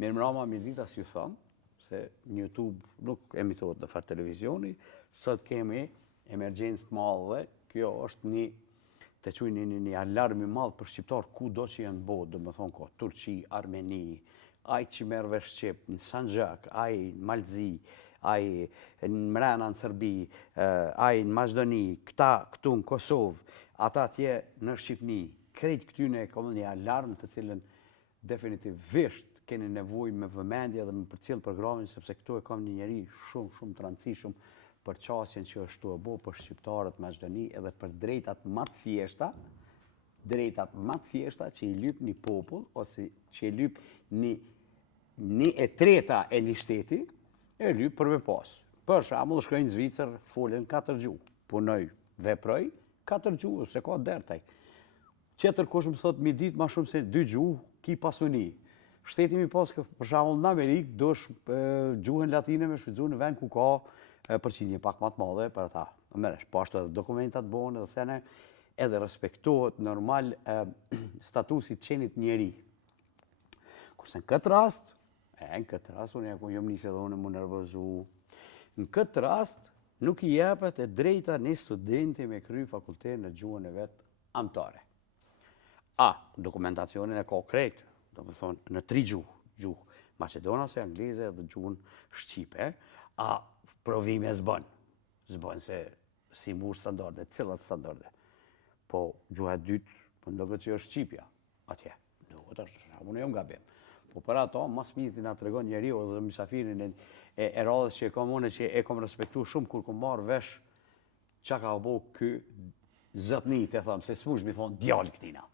Mirë mrama, mirë dita si ju thamë, se në YouTube nuk emitohet në farë televizioni, sot kemi emergjencë të madhe, kjo është të quajnë një alarm i madh për shqiptar kudo që janë botë, do më thonë ko, Turqi, Armeni, ai që merr vesh Shqip, në Sanxhak, ai në Malzi, ai në mrena në Serbi, ai në Maqedoni, këtu në Kosovë, ata atje në Shqipni, krejt këtyne ka një alarm të cilën definitivisht keni nevojë me vëmendje dhe me përcjell programin, sepse këtu e kam një njeri shumë të rëndësishëm për qasjen që është të bo për shqiptarët Maqedoni edhe për drejtat më të thjeshta që i lyp një popull ose që i lyp një e treta e një shteti e lyp për me pas. Për shembull shkojnë në Zvicër, folen 4 gjuhë, punoj, veproj 4 gjuhë, se ka dertaj. Qetër kush më thot mi ditë më shumë se 2 gjuhë, ki pasuni. Shteti mi pas, për shembull në Amerikë, dosh gjuhën latine me shfrytzu në vend ku ka përqindje pak më të madhe për ata. Mëresh, po ashtu edhe dokumentat bonë edhe thene, edhe respektohet normal statusi të qenit njeri. Kurse në këtë rast, unë e ku jom nisë edhe unë më nervozu, në këtë rast nuk i jepet e drejta një studenti me kry fakultet në gjuhën e vetë amtare. Dokumentacionin e ka krejt, do më thonë në 3 gjuhë, maqedonase, anglize dhe gjuhën shqipe, provime zbën se si mbush standarde, cilat standarde. Po gjuha e dytë, po ndoket që është Shqipja, atje, ndoket është, unë jam gabim. Po për ato, mas mirë nga të regon njeriu dhe misafirin e radhës që e kom une, që e kom respektu shumë kur kom marrë vesh që ka bo kë zëtni, të thëmë, se s'mush mi thonë djallë këtina.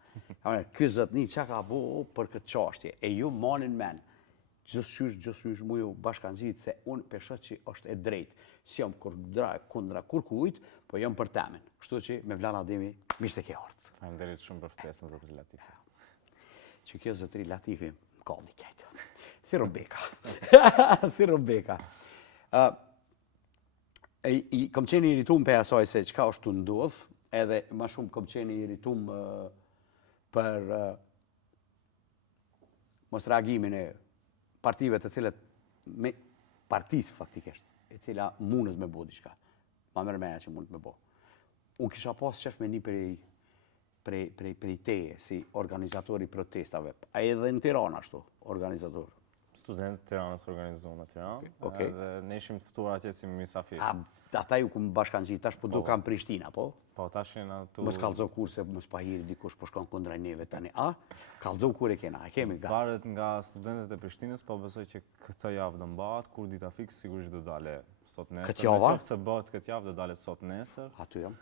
Ky zotni çka ka bo për këtë çështje e ju manin men gjithçysh mu ju bashkanxhit se unë pesho që është e drejtë si jam kundra kurkujt, po jam për temën. Kështu që me Vlan Ademi mish tek e ardh. Faleminderit shumë për ftesën zotri Latifi. Që kjo zotri Latifi ka një kajtë. Si Robeka. Kam qenë irritum për asaj se çka është të ndodh, edhe më shumë kam qenë irritum për mos reagimin e partive të cilët, partisë faktikisht, e cila mundet me bo diçka. Ma mërmeja që mundet me bo. Unë kisha pas qef me një prej teje, si organizatori protestave. A edhe në Tiranë ashtu, organizator. Studentë të Tiranës organizuar në Tiranë, edhe ne ishim të ftuar atje si mysafir. Ata ju këmë bashkanëgjit, tash po do kam Prishtina, po? Po, tash jena tu... Mos kallëzo kur se mos pa hiri dikush po shkon kundra neve tani. Kallëzo kur e kena, e kemi gati. Varet nga studentët e Prishtinës, po besoj që këtë javë do mbahet, kur dita fiks sigurisht do dale sot nesër. Këtë javë? Nëse bëhet këtë javë do dale sot nesër. Aty jam.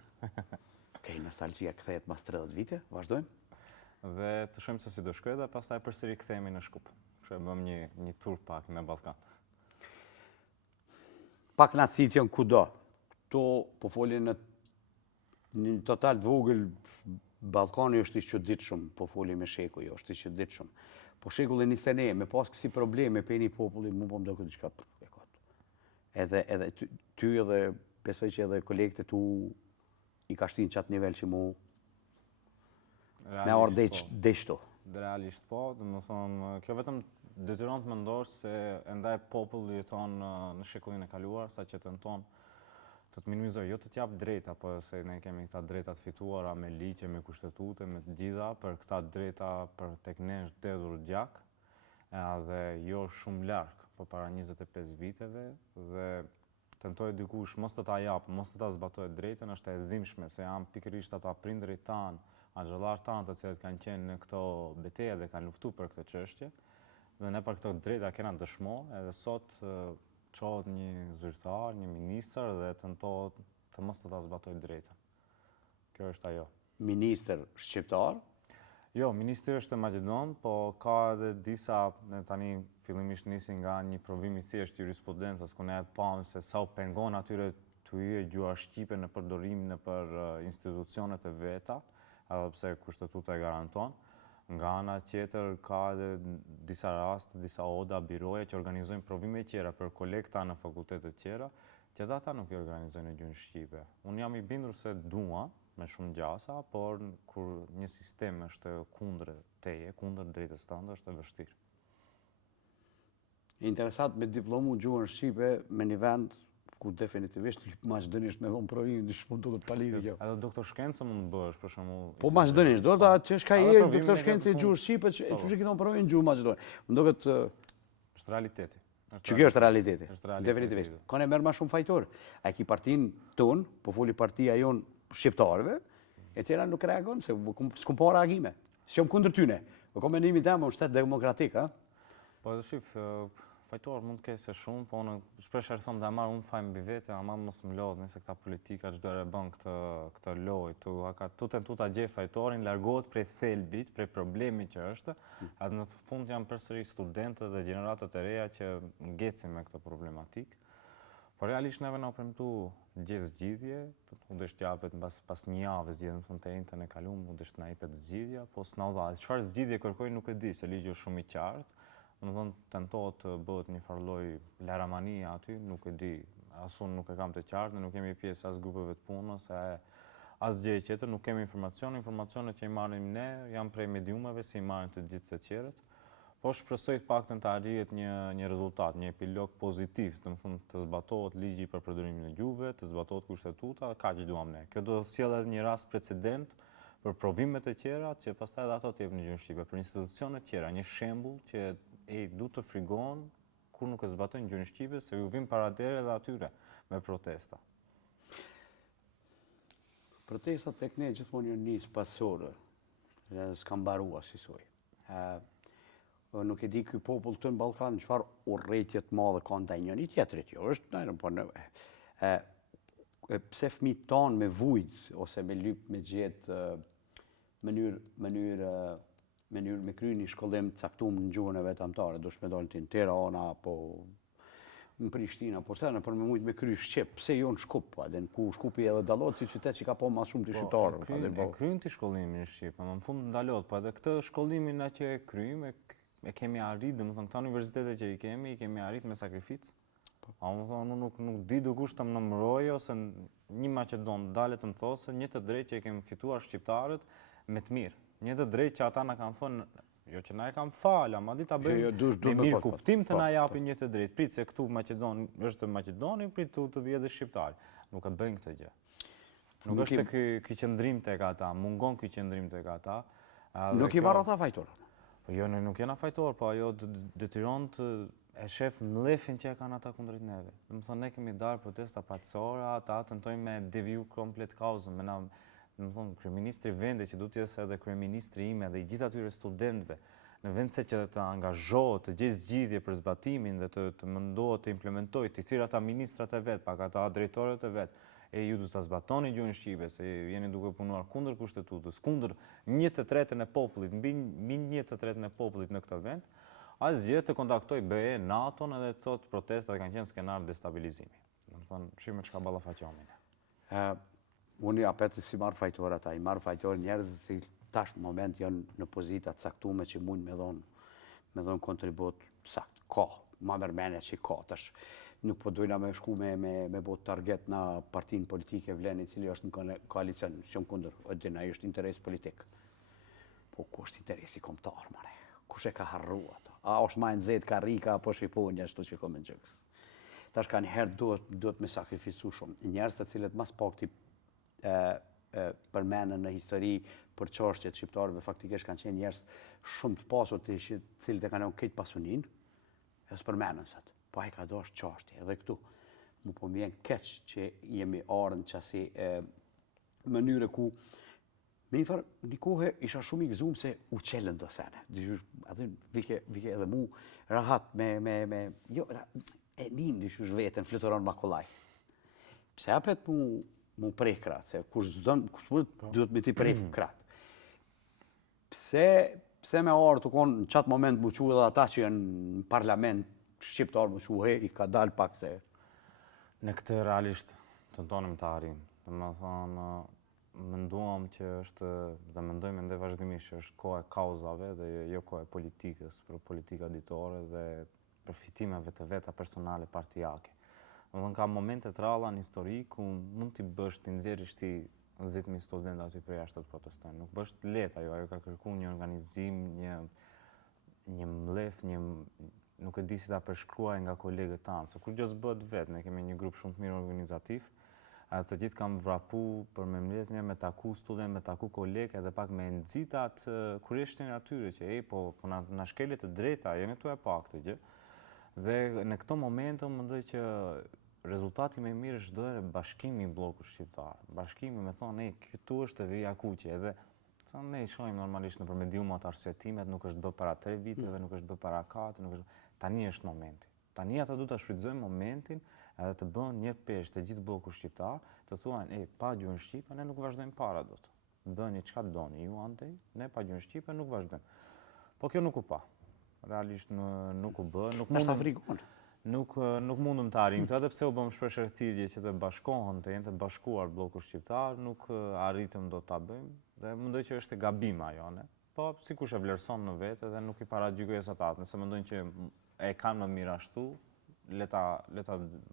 Okej, nostalgjia kthehet mas 30 vite, vazhdojmë. Dhe të shohim se si do shkojë dhe pastaj përsëri kthehemi në Shkup. Kështu e bëm një tur pak në Ballkan. Pak nacit janë kudo. Këto po folin në një total të vogël, Ballkani është i çuditshëm, po folin me shekuj, është i çuditshëm. Po shekulli 21, me pas kësi probleme për një populli, mu po më do këtë diçka e kot. Edhe ty edhe besoj që edhe kolegët e tu i ka shtin qatë nivel që mu me orë deshto. Realisht po, dhe më thonë, kjo vetëm detyron të mendosh se endaj populli jeton në shekullin e kaluar, sa që tenton të të minimizoj, jo të t'jap drejta, po se ne kemi këta drejta të fituara me ligje, me kushtetute, me të gjitha, për këta drejta për tek ne është dedhur gjak, dhe jo shumë larg, po para 25 viteve, dhe tentoj dikush mos të ta jap, mos të ta zbatoj drejtën, është e dhimbshme se janë pikërisht ata prindërit tanë, axhallar tanë të cilët kanë qenë në këto betejë dhe kanë luftuar për këtë çështje, dhe ne për këto drejta kena dëshmo, edhe sot qohet një zyrtar, një ministër dhe tentohet të mos të ta zbatoj drejtën. Kjo është ajo. Ministër shqiptar? Jo, ministri është maqedon, po ka edhe disa, tani fillimisht nisi nga një provim i thjesht jurisprudencës, ku ne pam se sa u pengon atyre ku hyje gjua shqipe në përdorim në për institucionet e veta, edhe pse kushtetuta e garanton. Nga ana tjetër ka edhe disa raste, disa oda, biroja që organizojnë provime tjera për kolekta në fakultetet tjera, që ata nuk i organizojnë në gjuhën shqipe. Unë jam i bindur se dua me shumë gjasa, por kur një sistem është kundër teje, kundër drejtës tënde, është e vështirë. Interesant me diplomu gjuhën shqipe me një vend ku definitivisht maqedonisht me dhonë provim, në shpun duket pa lidhje kjo. Edhe doktor shkencë mund të bësh, për shembull. Po maqedonisht, do ta që shka je doktor shkencë i gjuhës shqipe, që që ki dhonë provim gjuhë maqedonisht. Më duket është realiteti. që kjo është realiteti. Definitivisht. Ka ne merr më shumë fajtor. A ki partin ton, po foli partia jon shqiptarëve, e cila nuk reagon se s'kum pa reagime. S'jam kundër tyne. Po ka mendimin tim është shtet demokratik, ha? Po edhe shif, fajtor mund të kesh se shumë, po unë shpesh e them dhe marr unë fajin mbi vete, ama mos më lodh nëse këta politika çdo herë bën këtë lojë, tu ta gjej fajtorin, largohet prej thelbit, prej problemit që është, atë në fund janë përsëri studentët dhe gjeneratat e reja që ngecin me këtë problematik. Por realisht neve na premtu gjë zgjidhje, u desh t'japet pas një jave zgjidhje, më thonë të njëjtën e kaluam, u desh të na jepet zgjidhja, po s'na dha. Çfarë zgjidhje kërkoj nuk e di, se ligji është shumë i qartë. Më thonë, tentohet të bëhet një farloj laramania aty, nuk e di, as unë nuk e kam të qartë, nuk kemi pjesë as grupeve të punës, as gjë tjetër, nuk kemi informacionet që i marrim ne, janë prej mediumeve si i marrin të ditë të tjerët, po shpresoj të paktën të arrihet një rezultat, një epilog pozitiv, të më thonë të zbatohet ligji për përdorimin e gjuhëve, të zbatohet kushtetuta, kaq duam ne. Kjo do sjellë edhe një rast precedent për provimet e tjera, që pastaj edhe ato të jepin në gjuhën shqipe, për institucionet tjera, një shembull që du të frigon kur nuk e zbatojnë gjuhën shqipe, se ju vim paradere dhe atyre me protesta. Protestat tek ne gjithmonë janë nisë pasore, s'kam mbarua si soj. Nuk e di ky popull të në Ballkan çfarë urrëtie të madhe ka ndaj njëri tjetrit. Jo është ndaj, po pse fëmijët tanë me vujt ose me lyp me gjetë mënyrë me kry një shkollim të caktuar në gjuhën e vetamtare, do shme dalë në Tirana apo në Prishtinë, por sa për me mujt me kry shqip, pse jo në Shkup, aden ku Shkupi edhe dallohet si qytet që ka po më shumë të shqiptarë. E krym të shkollimin në Shqip, më në fund ndalot, po edhe këtë shkollimin na që e krym, e kemi arrit, dhe më thonë, këta universitetet që i kemi arrit me sakrificë. A më thonë, nuk di do kush të më nëmëroj, ose një Maqedon dalet të më thosë, një të drejt që i kemi fituar shqiptarët me të mirë. Një të drejt që ata na kanë thënë, jo që na e kam falë, ama di ta bëjmë me mirë kuptim të na japin një të drejt. Prit se këtu Maqedoni është Maqedoni, prit të vjetë shqiptarë. Nuk e bëjnë këtë gjë. Nuk është ky qëndrim tek ata, mungon ky qëndrim tek ata. Nuk i marr ata fajtor. Jo, ne nuk jena fajtor, po ajo detyron të e shef mlefin që e kanë ata kundrejt neve. Dhe më thonë, ne kemi darë protesta paqësore, ata tentojnë me deviju komplet kauzën. Më thonë, kryeministri vendi që du t'jesë edhe kryeministri ime dhe i gjithë atyre studentëve, në vend se që të angazhohet, të gjejë zgjidhje për zbatimin dhe të mundohet të implementojë, të thirrë ata ministrat e vet, pak ata drejtorët e vet, ju du të zbatoni gjuhën shqipe, se jeni duke punuar kundër kushtetutës, kundër 1/3 e popullit, mbi 1/3 e popullit në këtë vend, asgjë të kontaktoj BE, NATO-n edhe të thotë protestat kanë qenë skenar destabilizimi. Do të thonë, shihme çka ballafaqomin. Unë apet si marr fajtor ata, i marr fajtor njerëz që tash në moment janë në pozita të caktuara që mund me dhon kontribut sakt. Ka, ma mërmenja që ka tash. Nuk po dojna me shku me bot target na partinë politike vleni cili është në koalicion, shumë kundër, edhe ai është interes politik. Po ku është interesi kombëtar, mare? Kush e ka harru ato? A është ma nxehtë karrika apo shqiponja ashtu që komen gjëks? Tash ka njëherë duhet me sakrificu shumë. Njerëz të cilët mas pakti përmenen në histori për çështjet shqiptarëve faktikisht kanë qenë njerëz shumë të pasur të cilët e kanë këtë pasunin, e s'përmenen sot. Po ai ka dosh çështje edhe këtu. Mu po më vjen keq që jemi arën qasi mënyre ku me një kohë isha shumë i gëzuar se u qelën do sene. Aty vike edhe mu rahat me jo e nin dyshush veten fluturon makullaj. Pse apet mu prej kratë, se kush duhet me ti prej kratë. Pse me arë të konë në qatë moment mu që edhe ata që janë në parlament shqiptar mu që i ka dalë pak se... Në këtë realisht tentonim të arrim. Domethënë, menduam që është, dhe mendoj vazhdimisht që është koha e kauzave dhe jo koha e politikës, për politika ditore dhe përfitimeve të veta personale partijake. Domethënë ka momente të ralla në histori ku mund t'i bësh t'i nxjerrësh ti 10.000 studentë aty për jashtë të protestojnë. Nuk është lehtë ajo ka kërkuar një organizim, një mlef, nuk e di si ta përshkruaj nga kolegët tanë, se kur gjë s'bëhet vetë, ne kemi një grup shumë të mirë organizativ, të gjithë kam vrapu për me mbledhje, me taku student, me taku kolegë, edhe pak me nxitat kurishtin atyre që po na shkelet të drejta, jeni tu e pak të gjë. Dhe në këto momente mendoj që rezultati më i mirë është çdo bashkimi i bllokut shqiptar. Bashkimi me thonë, këtu është e vija kuqe, edhe sa ne i shohim normalisht nëpër mediumat arsyetimet, nuk është bë para 3 viteve, nuk është bë para 4, tani është momenti. Tani ata duhet ta shfrytëzojnë momentin edhe të bëhen një peshë të gjithë bllokut shqiptar, të thuajnë, pa gjuhën shqipe ne nuk vazhdojmë para dot. Bëni çka doni ju andej, ne pa gjuhën shqipe nuk vazhdojmë. Po kjo nuk u pa. Realisht nuk u bë, nuk mundëm të arrim të, edhe pse u bëm shpesh thirrje që të bashkohen, të jenë të bashkuar bllokut shqiptar, nuk arritëm do ta bëjmë, dhe mendoj që është e gabim ajo, ne. Po sikush e vlerëson në vetë dhe nuk i paragjykoj atat, nëse mendojnë që e kanë më mirë ashtu, le ta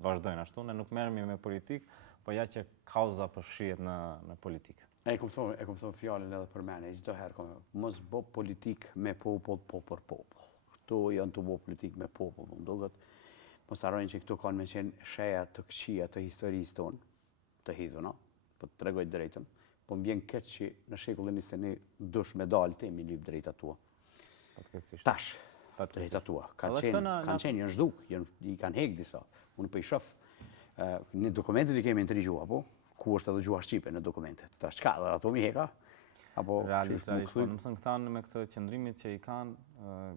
vazhdojnë ashtu, ne nuk merremi me politikë, po ja që kauza përfshihet në politikë. E kom thonë fjalën edhe për mene, çdo herë mos bë politikë me popull, po për popull. Këto janë të bë politikë me popull, më duket. Mos harrojnë që këtu kanë me qenë sheja të këqija të historisë tonë, të hidhuna, po të tregoj drejtën, po më vjen keq që në shekullin 21 dush me dalë ti mi lyp drejtat tua. Tash, drejtat tua. Kanë qenë, janë zhduk, i kanë hek disa. Unë po i shoh. Në dokumentet i kemi intrigjuar, po? Ku është edhe gjuha shqipe në dokumentet. Tash çka, dhe ato mi heka? Realisht, po më thënë këta me këtë qëndrimit që i kanë,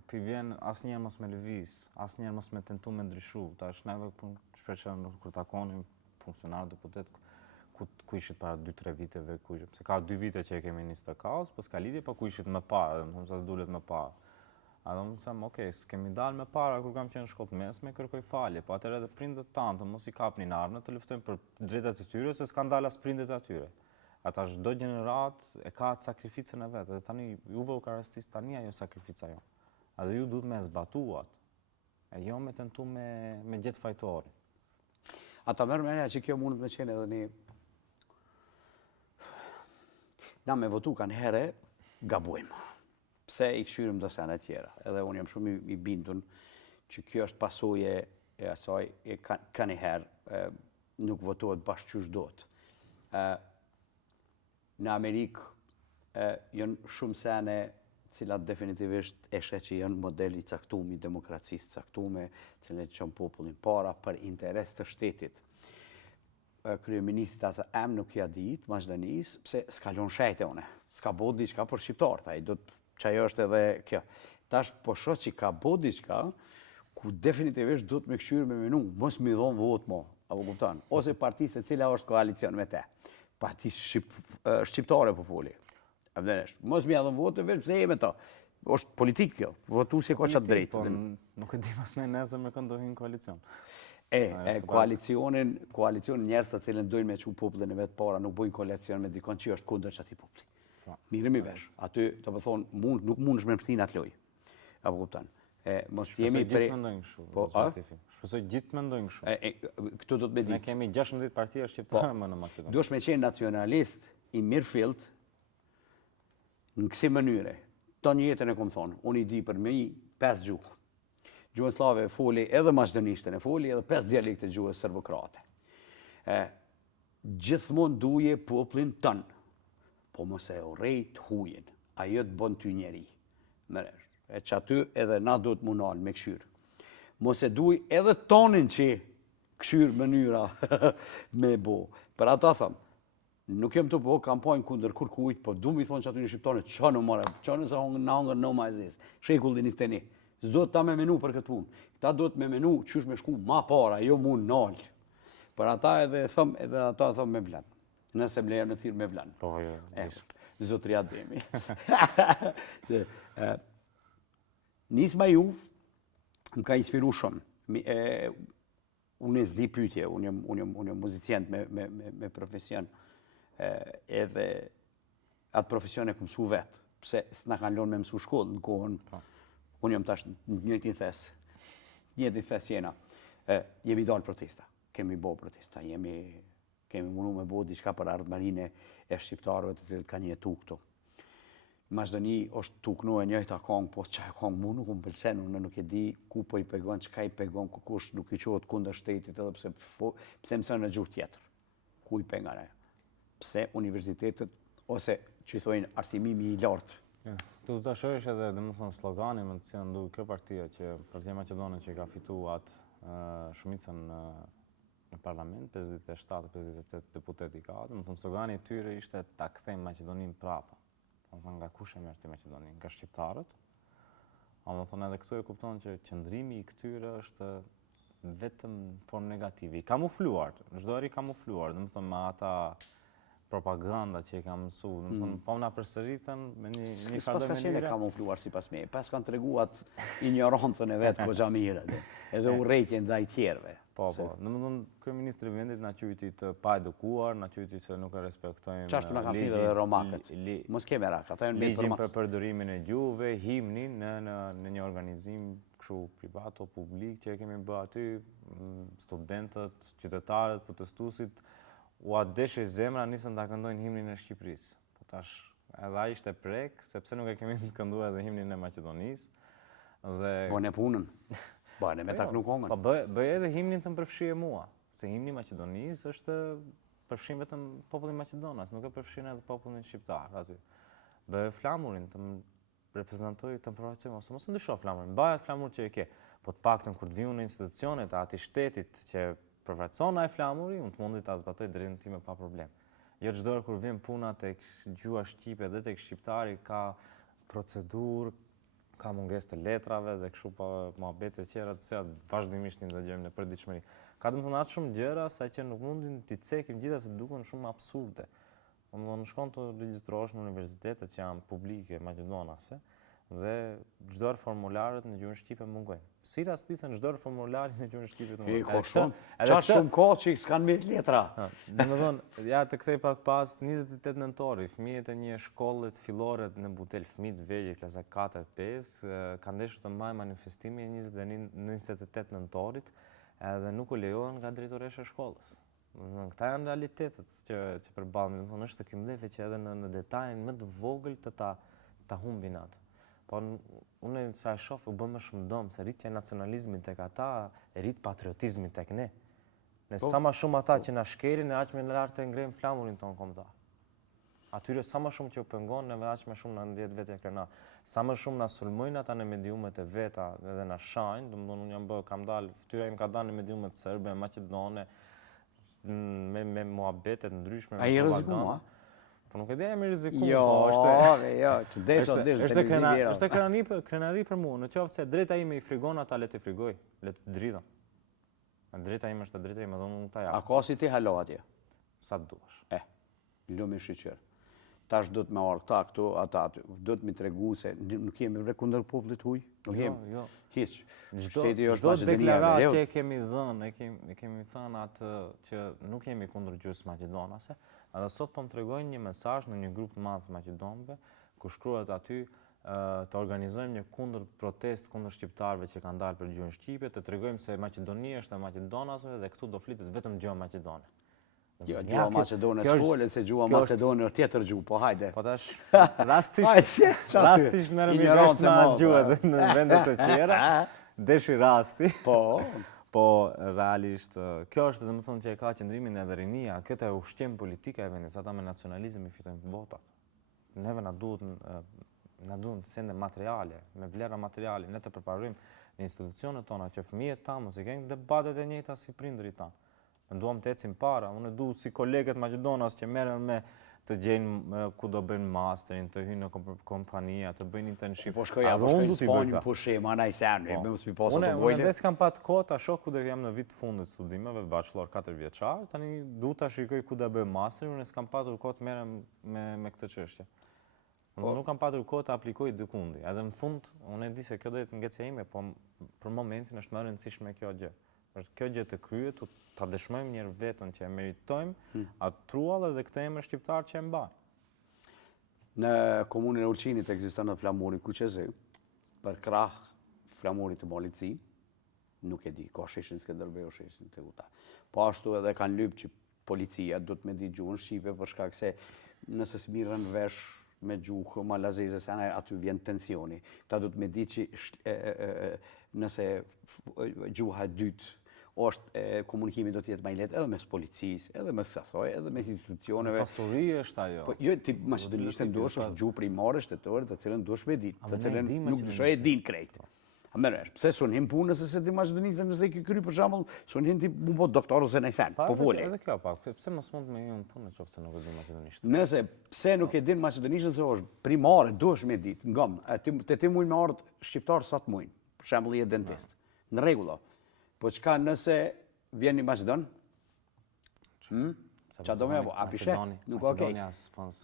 për vjen asnjëherë mos me lëviz, asnjëherë mos me tentu me ndryshu. Tash neve shpesh kur takonim funksionar deputet ku ishit para 2-3 viteve, se ka 2 vite që e kemi nisë të kaos, po s'ka lidhje, po ku ishit më parë, dhe më thëmë sa s'dullet më parë. A do më thëmë, okej, s'kemi dalë më parë, kur kam qenë në shkollë mesme, kërkoj falje, po atëherë edhe prindët tanë, mos i kapnin armën, të luftojnë për drejtat e tyre, se s'kan dalë as prindët atyre. Ata çdo gjenerat e ka atë sakrificën e vetë, dhe tani juve u ka rastis tani ajo sakrifica jo. Edhe ju duhet me zbatuat, e jo me tentu me gjetë fajtori. Ata merr mendja që kjo mund me qenë edhe një... Na me votu kanë herë, gabojmë. Pse i këshyrim do sene tjera. Edhe unë jam shumë i bindun që kjo është pasojë e asaj, ka një herë nuk votohet bashkë qysh dot. Në Amerikë janë shumë sene cilat definitivisht e sheh që janë modeli caktuar i demokracisë caktuar, cilët çon popullin para për interes të shtetit. Kryeministit atë nuk ja ditë Maqedonisë, pse s'ka lënë shejtë une. S'ka bërë diçka për shqiptarët, ai do të çajo është edhe kjo. Tash po shoh që ka bërë diçka ku definitivisht do të më këshyr me menu, mos më dhon vot mo, apo kupton? Ose partisë e cila është koalicion me te. Partisë shqiptare po foli. Mos më dhon votë vetë pse jemi to. Është politikë kjo. Votuesi ka çat drejt. Nuk e di mas ne nesër me këndohin koalicion. Koalicionin njerëz të cilën dojnë me çu popullin e vet para, nuk bëjnë koalicion me dikon që është kundër çatij populli. Mirëmi vesh. Aty, do të thonë, nuk mundesh me mbështin atë lojë. Apo kupton? Mos jemi për Shpresoj gjithë mendojnë kështu. Këtu do të më di. Ne kemi 16 partia shqiptare më në Maqedoni. Duhesh me qenë nacionalist i mirëfillt në kësi mënyre. Tonë jetën e kom thonë, unë i di për me 5 gjuhë. Gjuhën slave foli edhe maqedonishtën, foli edhe 5 dialekte gjuhës serbokrate. Gjithmonë duje popullin tënë, po mos e urrejt hujen, ajo të bën ty njeri. Mëresh. E që aty edhe na do të munal me këshyrë. Mos e duj edhe tonin që këshyrë mënyra me bo. Për ata thëmë, nuk jem të po kampanjë kundër kërkujt, po du mi thonë që aty një shqiptarët, që në mërë, që në sa në hangër në majzis, shekullin 21. Zdo të ta me menu për këtë punë. Ta do të me menu qysh me shku ma para, jo mund nalë. Për ata edhe ata thëmë me vlanë. Nëse blejer me thirë me vlanë. Po, jo. Zotria Demi. Nisma ju më ka inspiru shumë. unë s'di pyetje, unë jam muzicient me profesion, edhe atë profesion e këmësu vetë, pse s'na kanë lënë me mësu shkollë në kohën, unë jam tash në njëjtin thes jena. Jemi dalë protesta, kemi bo protesta, kemi mundu me bo diçka për ardhmërinë e shqiptarëve të cilët kanë jetu këtu. Maqedoni është tuknu e njëjta kongë, po çaj kongë mu nuk më pëlqen, unë nuk e di ku po i pegon, çka i pegon, kush nuk i qohet kundër shtetit edhe pse mëson në gjuhë tjetër. Ku i pengon ajo? Pse universitetet ose që thojnë arsimimi i lartë. Tu të shohësh edhe domethënë sloganin me të cilën ndu kjo partia që Partia Maqedone që ka fituar shumicën në parlament, 57-58 deputet i ka, domethënë slogani i tyre ishte ta kthejmë Maqedoninë prapa. Nga kush e merr ti Maqedoninë? Nga shqiptarët. Domethënë edhe këtu e kupton që qëndrimi i këtyre është vetëm në formë negative. I kamufluar, çdo herë i kamufluar, domethënë me ata propaganda që i kam mësu, domethënë po na përsëritën me një farë mënyre. Pas kamufluar sipas meje, pas kanë treguar ignorancën e vet Xhamirët, edhe urrëtitjen ndaj tjerëve. Po, domethënë kryeministri i vendit na quajti të pa edukuar, na quajti se nuk e respektojmë. Çfarë na kanë thënë edhe romakët? Mos kemi rak, ata janë bërë ligjin për përdorimin e gjuhëve, himnin në një organizim kështu privat o publik që e kemi bërë aty, studentët, qytetarët, protestuesit u adeshi zemra nisën ta këndojnë himnin e Shqipërisë. Po tash edhe ai ishte prek, sepse nuk e kemi kënduar edhe himnin e Maqedonisë. Dhe bone punën. Bane me taknu kongën. Po bëj edhe himnin të më përfshije mua, se himni i Maqedonisë është përfshin vetëm popullin Maqedonas, nuk e përfshin edhe popullin shqiptar aty. Bëj flamurin të më reprezentoj të më provocoj, mos ndryshoj flamurin, bëj atë flamur që e ke, po të paktën kur të viju në institucionet e atij shtetit që përfaqëson ai flamuri, unë të mundi ta zbatoj drejtën time pa problem. Jo çdo herë kur vjen puna tek gjuha shqipe dhe tek shqiptari ka procedurë, ka mungesë të letrave dhe kështu pa muhabete të tjera të cilat vazhdimisht i ndëgjojmë në përditshmëri. Ka domethënë atë shumë gjëra sa që nuk mundin t'i cekim gjithashtu duken shumë absurde. Domethënë shkon të regjistrohesh në universitetet që janë publike maqedonase dhe çdo herë formularët në gjuhën shqipe mungojnë. Si rastisën çdo herë formulari në gjuhën shqipe të mungojnë. Çfarë shumë kohë që s'kan me letra. Domethënë, ja të kthej pak pas 28 nëntori, fëmijët e një shkolle të fillore në Butel, fëmijë të vegjël klasa 4-5, kanë ndeshur të marrin manifestimin e 28 nëntorit, edhe nuk u lejohen nga drejtoresha e shkollës. Këta janë realitetet që përballen, domethënë është të kimdheve që edhe në detajin më të vogël të ta humbin atë. Po unë sa e shoh u bë më shumë dëm se rritja e nacionalizmit tek ata, rrit patriotizmin tek ne. Ne sa më shumë ata që na shkelin, aq më lart e ngrem flamurin ton kombëtar. Atyre sa më shumë që u pengon, neve aq më shumë na ndjet vetë krenar. Sa më shumë na sulmojnë ata në mediumet e veta edhe na shajnë, domethënë unë kam dalë, fytyra im ka dalë në mediumet serbe, maqedone, me muhabete të ndryshme. Ai rrezikon, po nuk e di jam rrezikum, jo, që është krenari për mua, në qoftë se drejta ime i frigon ata le të frigoj, le të dritën. Drejta ime është drejta ime, dhe unë ta jap. A ka si ti halo atje? Sa të duash. Lumi shqyqer. Tash do të me orë këta këtu, ata aty, do të mi tregu se nuk jemi vre kundër popullit huj, nuk jemi. Jo. Hiq. Çdo deklaratë që e kemi dhënë, e kemi thënë atë që nuk jemi kundër gjuhës maqedonase, edhe sot po më tregojnë një mesazh në një grup të madh të maqedonëve, ku shkruhet aty të organizojmë një kundër protest kundër shqiptarëve që kanë dalë për gjuhën shqipe, të tregojmë se Maqedonia është e maqedonasve dhe këtu do flitet vetëm gjuha maqedone. Jo, gjuha Maqedone s'folet se gjuha Maqedone është tjetër gjuhë, po hajde. Po tash, rastisht merrem i vesh me atë gjuhë në vende të tjera, deshi rasti. Po, realisht, kjo është domethënë që e ka qëndrimin edhe rinia, këtë e ushqim politika e vendit, ata me nacionalizëm i fitojnë votat. Neve na duhen sende materiale, me vlera materiale, ne të përparojmë në institucionet tona që fëmijët tanë mos i kenë debatet e njëjta si prindërit tanë. Ne duam të ecim para, unë du si kolegët Maqedonas që merren me të gjejnë ku do bëjnë masterin, të hyjnë në kompania, të bëjnë internship. Po shkoj në Spanjë pushim, anaj sani, me mos mi posa të Unë ndes kam pat kohë ta shoh ku do jam në vit të fundit studimeve, bachelor 4 vjeçar, tani du ta shikoj ku do bëj masterin, unë s'kam patur kohë të merrem me këtë çështje. Unë nuk kam patur kohë të aplikoj dikundi. Edhe në fund, unë e di se kjo do jetë ngecja ime, po për momentin është më e rëndësishme kjo gjë. është kjo gjë të kryet, ta dëshmojmë njerë vetën që e meritojmë, atë truall edhe këtë emër shqiptar që e mbajnë. Në komunën e Ulqinit ekziston në flamuri Kuqezi, për krah flamurit të Molitësi, nuk e di, ka sheshin Skënderbeu, sheshin Teguta. Po ashtu edhe kanë lypë që policia do të me di gjuhën shqipe për shkak se nëse s'mirën vesh me gjuhë malazeze, se aty vjen tensioni. Ta do të me di që nëse gjuha e dytë është komunikimi do të jetë më i lehtë edhe mes policisë, edhe mes asaj, edhe mes institucioneve. Pasuri është ajo. Po jo ti maqedonisht ndosh është gjuhë primare shtetore të cilën duhesh me ditë, të cilën nuk dëshoj e din krejt. Merresh, pse sonim punë nëse se ti maqedonisht nëse ke kry për shembull, sonim ti mu bë doktor ose nëjsen, po folë. Edhe kjo pak, pse mos mund me një punë nëse nuk e di maqedonisht. Nëse pse nuk e din maqedonisht nëse është primare, duhesh me ditë, ngom, ti mund me ardh shqiptar sa të mund. Për shembull je dentist. Në rregull. Po çka nëse vjen një maqedon? Çfarë do më apo apishe? Nuk okej.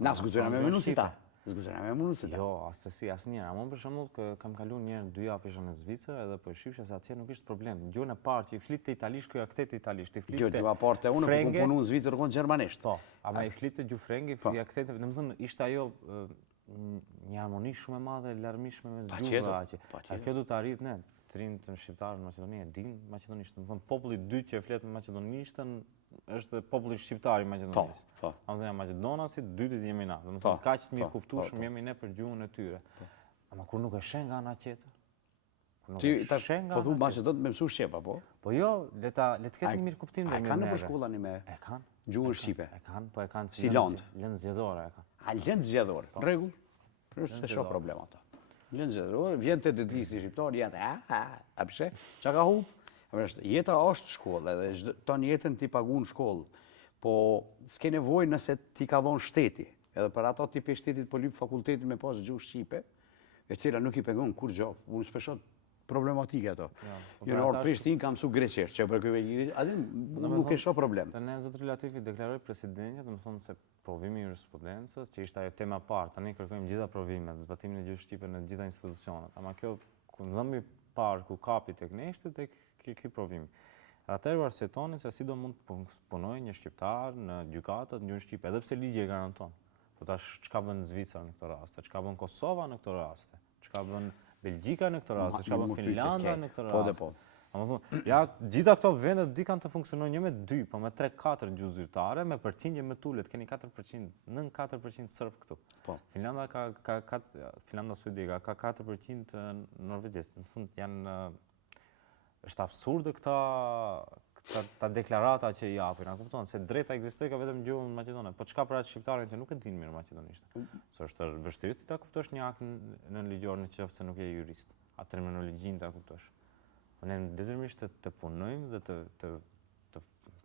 Na zguzojmë me minusita. Zguzojmë me minusita. Jo, asesi asnjëherë. Ama për shembull kam kaluar një herë 2 javë isha në Zvicër edhe po e shifsha se atje nuk ishte problem. Gjuhën e parë që i flitte italisht, ky aktet italisht, i flitte. Jo, gjuha e parë te unë po punon në Zvicër kon gjermanisht. Po, ama i flitte gjuhë frenge, i akteteve, domethënë ishte ajo një harmoni shumë e madhe, larmishme mes gjuhëve aq. Kjo do të arrit ne, të rinj të shqiptarë në Maqedoni e din maqedonisht. Domethënë populli i dytë që e flet maqedonishtën është populli shqiptar i Maqedonisë. Domethënë maqedonasit, dytit jemi na. Domethënë kaq të mirë kuptueshëm jemi ne për gjuhën e tyre. Ama kur nuk e sheh nga ana tjetër. Ti po thu maqedon me mësu shqip apo? Po jo, le të ketë një mirë kuptim me ne. A kanë në shkolla me e kanë gjuhën shqipe? E kanë, po e kanë si lëndë zgjedhore e kanë. A lëndë zgjedhore? Në rregull. Është shumë problem ato. Lëndë zgjedhore, vjen te dentisti shqiptar, jetë, a pse? Çka ka humb? Jeta është shkollë edhe ton jetën ti pagun shkollë, po s'ke nevojë nëse ti ka dhonë shteti, edhe për ato ti pe shtetit po lyp fakultetin me pas gjuhë shqipe, e cila nuk i pengon kur gjë, unë s'peshot problematike ato. Jo në orë Prishtinë kam mësu greqisht, që për këve atë nuk e shoh problem. Të ne zotri Latifi deklaroi presidenti, domethënë se provimi i jurisprudencës, që ishte ajo tema parë, tani kërkojmë gjitha provimet, zbatimin e gjuhës shqipe në gjitha institucionet. Ama kjo zëmbi parë ku kapi tek ne ishte tek ky provim. Atëherë arsyetoni se si do mund të punojë një shqiptar në gjykatat në gjuhën shqipe, edhe pse ligji e garanton. Po tash çka bën Zvicra në këtë rast, çka bën Kosova në këtë rast, çka bën Belgjika në këtë rast, çka bën Finlanda në këtë rast. Domethënë, ja, gjitha këto vende di kanë të funksionojnë jo me 2, po me 3-4 gjuhë zyrtare, me përqindje më të ulët, keni 4%, nën 4% serb këtu. Finlanda Finlanda Suedika ka 4% norvegjez. Domethënë janë është absurde këta deklarata që i japin, a kupton se drejta ekzistoi ka vetëm gjuhën maqedone. Po çka për atë shqiptarin që nuk e din mirë maqedonisht? Se është vështirë ti ta kuptosh një akt në ligjor nëse nuk je jurist. A terminologjinë ta kuptosh. Ne detyrimisht të punojmë dhe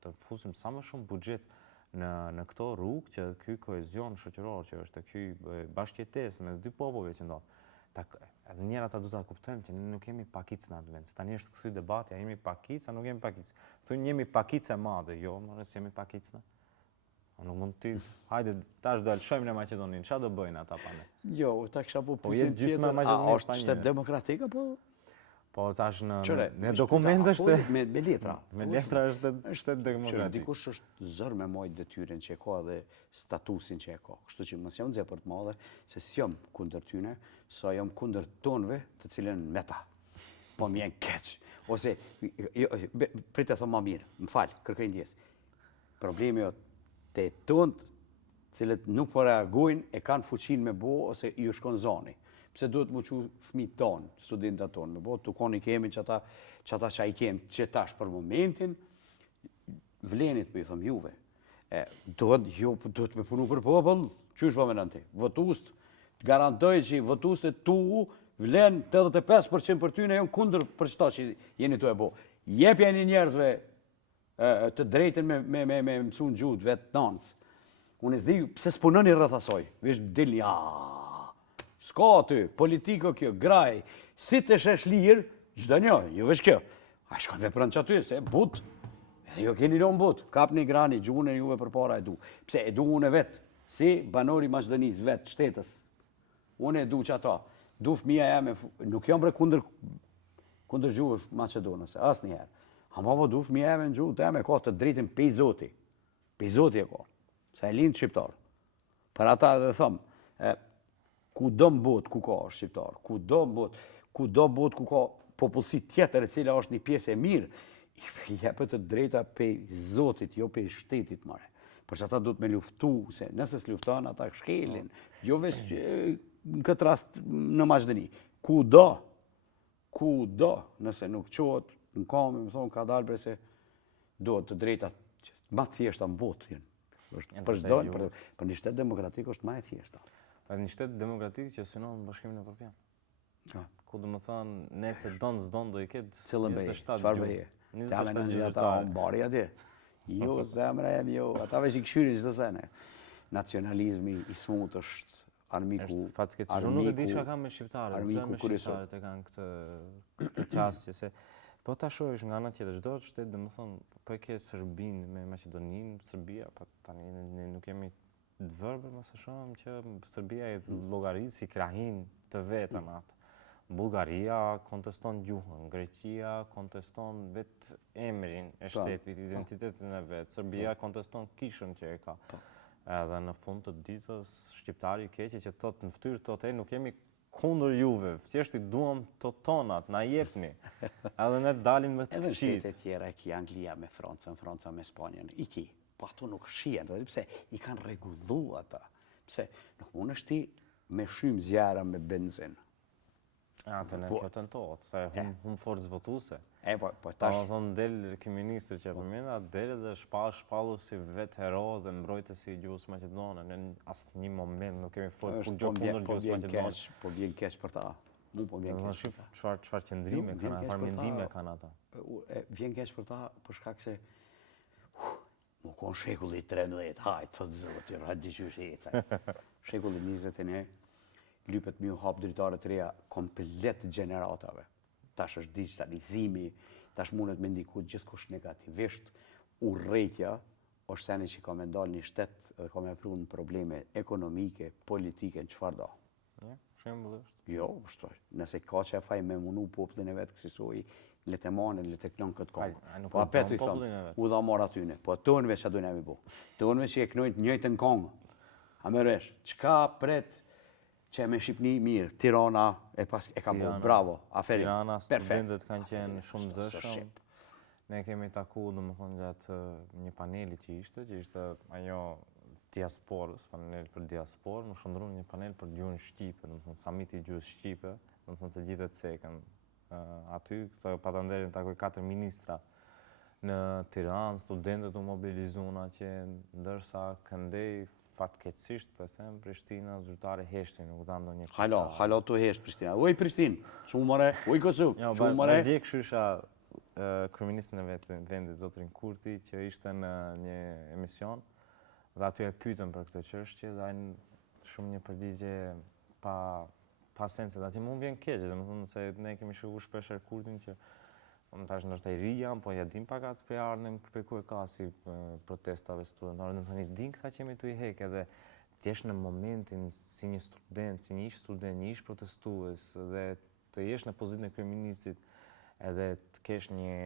të fusim sa më shumë buxhet në këto rrugë që ky kohezion shoqëror që është ky bashkëjetesë mes dy popujve që ndodh. Edhe njëra ta du ta kuptojmë që ne nuk jemi pakicë në atë vend. Tani është kthy debati, a jemi pakicë, a nuk jemi pakicë. Thonë jemi pakicë e madhe, jo, mëse jemi pakicë. Nuk mund ti, hajde tash do lëshojmë në Maqedoninë, çfarë do bëjnë ata pa ne? Jo, ta kisha po pyetje tjetër. A është shtet demokratik apo? Po tash në dokumente është me letra. Me letra është shtet demokratik. Dikush është zër me mojt detyrën që e ka dhe statusin që e ka. Kështu që mos jam nxjerr për të madhe se s'jam kundër tyne, sa jam kundër tonëve të cilën me ta. Po më janë keq. Ose pritë të thonë më mirë, më fal, kërkoj ndjes. Problemi te tonë, cilët nuk po reagojnë e kanë fuqinë me bo ose ju shkon zoni. Pse duhet mu që fëmijët tonë, studentat tonë, me bo, të koni kemi që ata që i kemi, që tash për momentin, vlenit për i thëmë juve. Duhet me punu për popull, qysh po me nënti? Votust, të garantoj që votust tu vlen 85% për ty në jonë kundër për qëta që jeni tu e bo. Jepja një njerëzve të drejten me mësun gjut, vetë nanës. Unë e zdi, pse s'punoni rrëth asoj? Vish dilni, s'ka aty, politiko kjo, graj, si të shesh lirë, gjdo një, jo veç kjo. A shkon veprën që aty, se but, edhe jo keni lon but, kap një grani, gjuhën e juve për para e du. Pse e du unë e vetë, si banori Maqedonisë, vetë, shtetës, unë e du që ata, du fëmija jame, nuk jam bre kundër gjuhës Maqedonës, asë njëherë. Ama po du fëmija e me në gjuhë, me ka të drejtin pej zoti. Pej zoti e ka. Sa e linë shqiptar. Për ata dhe thëmë, ku do në botë ku ka shqiptar, ku do në botë ku ka popullsi tjetër e cila është një pjesë e mirë, i jepet të drejta pej zotit, jo pej shtetit mare. Për që ata du të me luftu, se nëse s'lufton, ata shkelin. Jo veç në këtë rast në Maqedoni. Ku do, nëse nuk qohet, në kamë, më thonë, ka dalë bre se do të drejta ma të thjeshta në botë. Për një shtet demokratik është ma e thjeshta. Për një shtet demokratik që synon në Bashkimin Evropian. Ku do më thënë, nëse donë s'donë do i ketë 27 gjuhë. Tjale në gjithë ata o mbari atje. Jo, zemre e jo, ata veç i këshyri qdo sene. Nacionalizmi i smut është armiku. Fatke që nuk e di që ka me shqiptarët. Armiku kryesor. Shqiptarët e kanë këtë qasje. Se, po ta shohësh nga ana tjetër, çdo shtet dhe më thonë, po e ke Serbinë me Maqedoninë, Serbia, pa tani ne nuk jemi të vërbër, mos e shohim që Serbia e llogarit si krahin të vetën atë. Bullgaria konteston gjuhën, Greqia konteston vetë emrin e shtetit, identitetin e vetë, Serbia konteston kishën që e ka. Edhe në fund të ditës, shqiptari keqi që thotë në fytyrë thotë nuk jemi kundër juve, thjesht i duam të tonat, na jepni, edhe ne dalim me të këshit. Edhe shtetet tjera e ki Anglia me Francën, Franca me Spanjën, i ki, po ato nuk shien, pse i kanë regullu ata, pse nuk mund është ti me shumë zjara me benzin. Atë në kjo tentohet, se hum forcë votuse. Po tash... Po thonë del ky ministri që përmenda, del dhe shpallu si vetë hero dhe mbrojtësi i gjuhës maqedone. Në asë një moment nuk kemi folë kundër gjuhës maqedone. Po vjen keq për ta. Mu po vjen keq. Shif çfarë qëndrime kanë, çfarë mendime kanë ata. Vjen keq për ta për shkak se mu kon shekulli 13, hajt, thot zoti, radi qysh eca. Shekulli 21 lypet mi u hap dritare të reja komplet gjeneratave. Tash është digitalizimi, tash mundet me ndiku gjithkush negativisht. Urrejtja është seni që ka me ndalë një shtet dhe ka me prunë probleme ekonomike, politike, në qëfar da. Shembull është? Jo, është. Nëse ka që e faj me munu poplin e vetë kësisoj, le të manë, le të knën këtë kongë. Po apetu i thëmë, u dha marë atyne, po tënve që adojnë e mi bu. Tënve që e knojnë njëjtë në kongë. A më resh, qka pret që me Shqipni mirë, Tirana e ka bu, bravo, aferi. Tirana, studentët kanë qenë shumë zëshëm. Ne kemi taku, dhe më thonë, gjatë një paneli që ishte ajo diasporës, panel për diasporë, më shëndru një panel për gjuhën Shqipe, dhe më thonë, samiti gjuhës Shqipe, dhe më thonë të gjithë të cekën. Aty, patanderin takoj 4 ministra në Tiranë, studentët u mobilizuna që ndërsa këndej fatkeqësisht, për them, Prishtina, zyrtare heshtin, nuk da ndonjë... Halo të hesht Prishtina. Uj Prishtin, qumëre, uj Kosovë, qumëre. Bërgje këshusha kryeministën e vendit, zotrin Kurti, që ishte në një emision, dhe aty e pyetën për këtë çështje, dhe ajnë shumë një përgjigje pa sense, dhe aty mund vjen keq, dhe më thonë se ne kemi shohu shpesher Kurtin që më tash ndoshta i ri jam, po ja dim pak atë për ardhmë për ku e ka si protestave studentare, do të thënë din këta që jemi tu i hek edhe t'jesh në momentin si një student, si një ish student, një ish protestues dhe të jesh në pozitën e kryeministit edhe të kesh një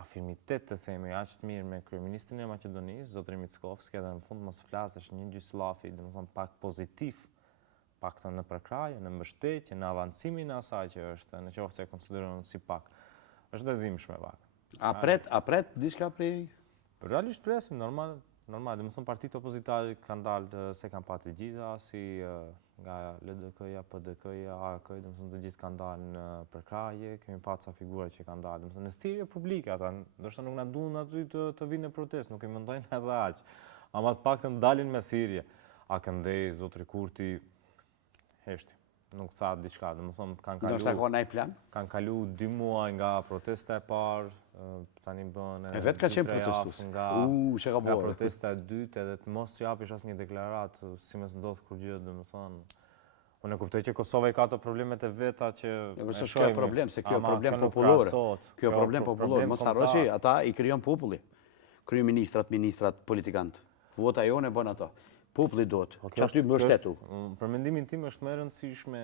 afirmitet të themi aq të mirë me kryeministrin e Maqedonisë, zotrin Mickovski, edhe në fund mos flasësh një gjyslafi, domethënë pak pozitiv, pak të në përkraje, në mbështetje, në avancimin e asaj që është, në qoftë se e konsiderohen si pak. Është dhe dhimbshme pak. A pret diçka prej? Realisht presim, normal. Dhe më thënë partitë opozitare kanë dalë se kanë pa të gjitha, si nga LDK-ja, PDK-ja, AK, dhe më thënë të gjithë kanë dalë në përkraje, kemi pa ca figura që kanë dalë. Dhe më thënë në thirrje publike ata, ndoshta nuk na duan aty të vinë në protestë, nuk i mendojnë edhe aq. Ama të paktën dalin me thirrje. A këndej, zotri Kurti, heshti. Nuk tha diçka, dhe më thëmë kanë kalu 2 muaj nga protesta e parë, tani bën e vetë ka qenë protestus, nga protesta e dytë, edhe të mos japish asë një deklarat, si mes ndodhë kur gjë, dhe më thënë, unë e kuptoj që Kosova i ka të problemet e veta që e shojmë. Kjo e problem, se kjo e problem popullore. Kjo e problem popullore, mos harroshi, ata i krijon populli, kryeministrat, ministrat, politikantë. Vota jone bën ato. Populli dot, që aty mbështetu. Për mendimin tim është më e rëndësishme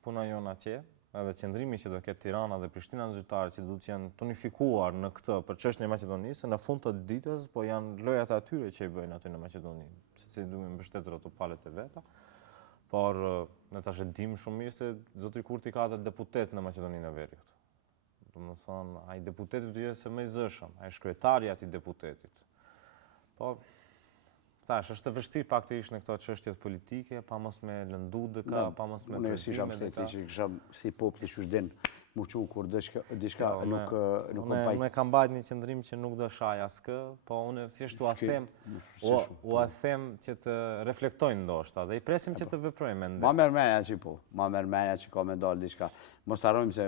puna jonë atje, edhe qëndrimi që do ketë Tirana dhe Prishtina zyrtare që duhet jenë të unifikuar në këtë për çështjen e Maqedonisë, në fund të ditës po janë lojat e atyre që i bëjnë aty në Maqedoni, sepse duhen mbështetur ato palët e veta. Por ne tash e dim shumë mirë se zotri Kurti ka edhe deputet në Maqedoninë e Veriut. Domethënë, ai deputeti do jetë se më i zëshëm, ai kryetari i atij deputetit. Po tash është e vështirë pak të ish në këto çështjet politike, pa mos me lëndu dëka, pa mos me përzime dëka. Unë kisha si populli që shdin mu qu kur diçka nuk kompaj. Unë kam bajt një qëndrim që nuk do shaj askë, po unë thjesht u a them që të reflektojnë ndoshta dhe i presim që të veprojmë me ndër. Ma merr menja që ka me dalë diçka. Mos të harrojmë se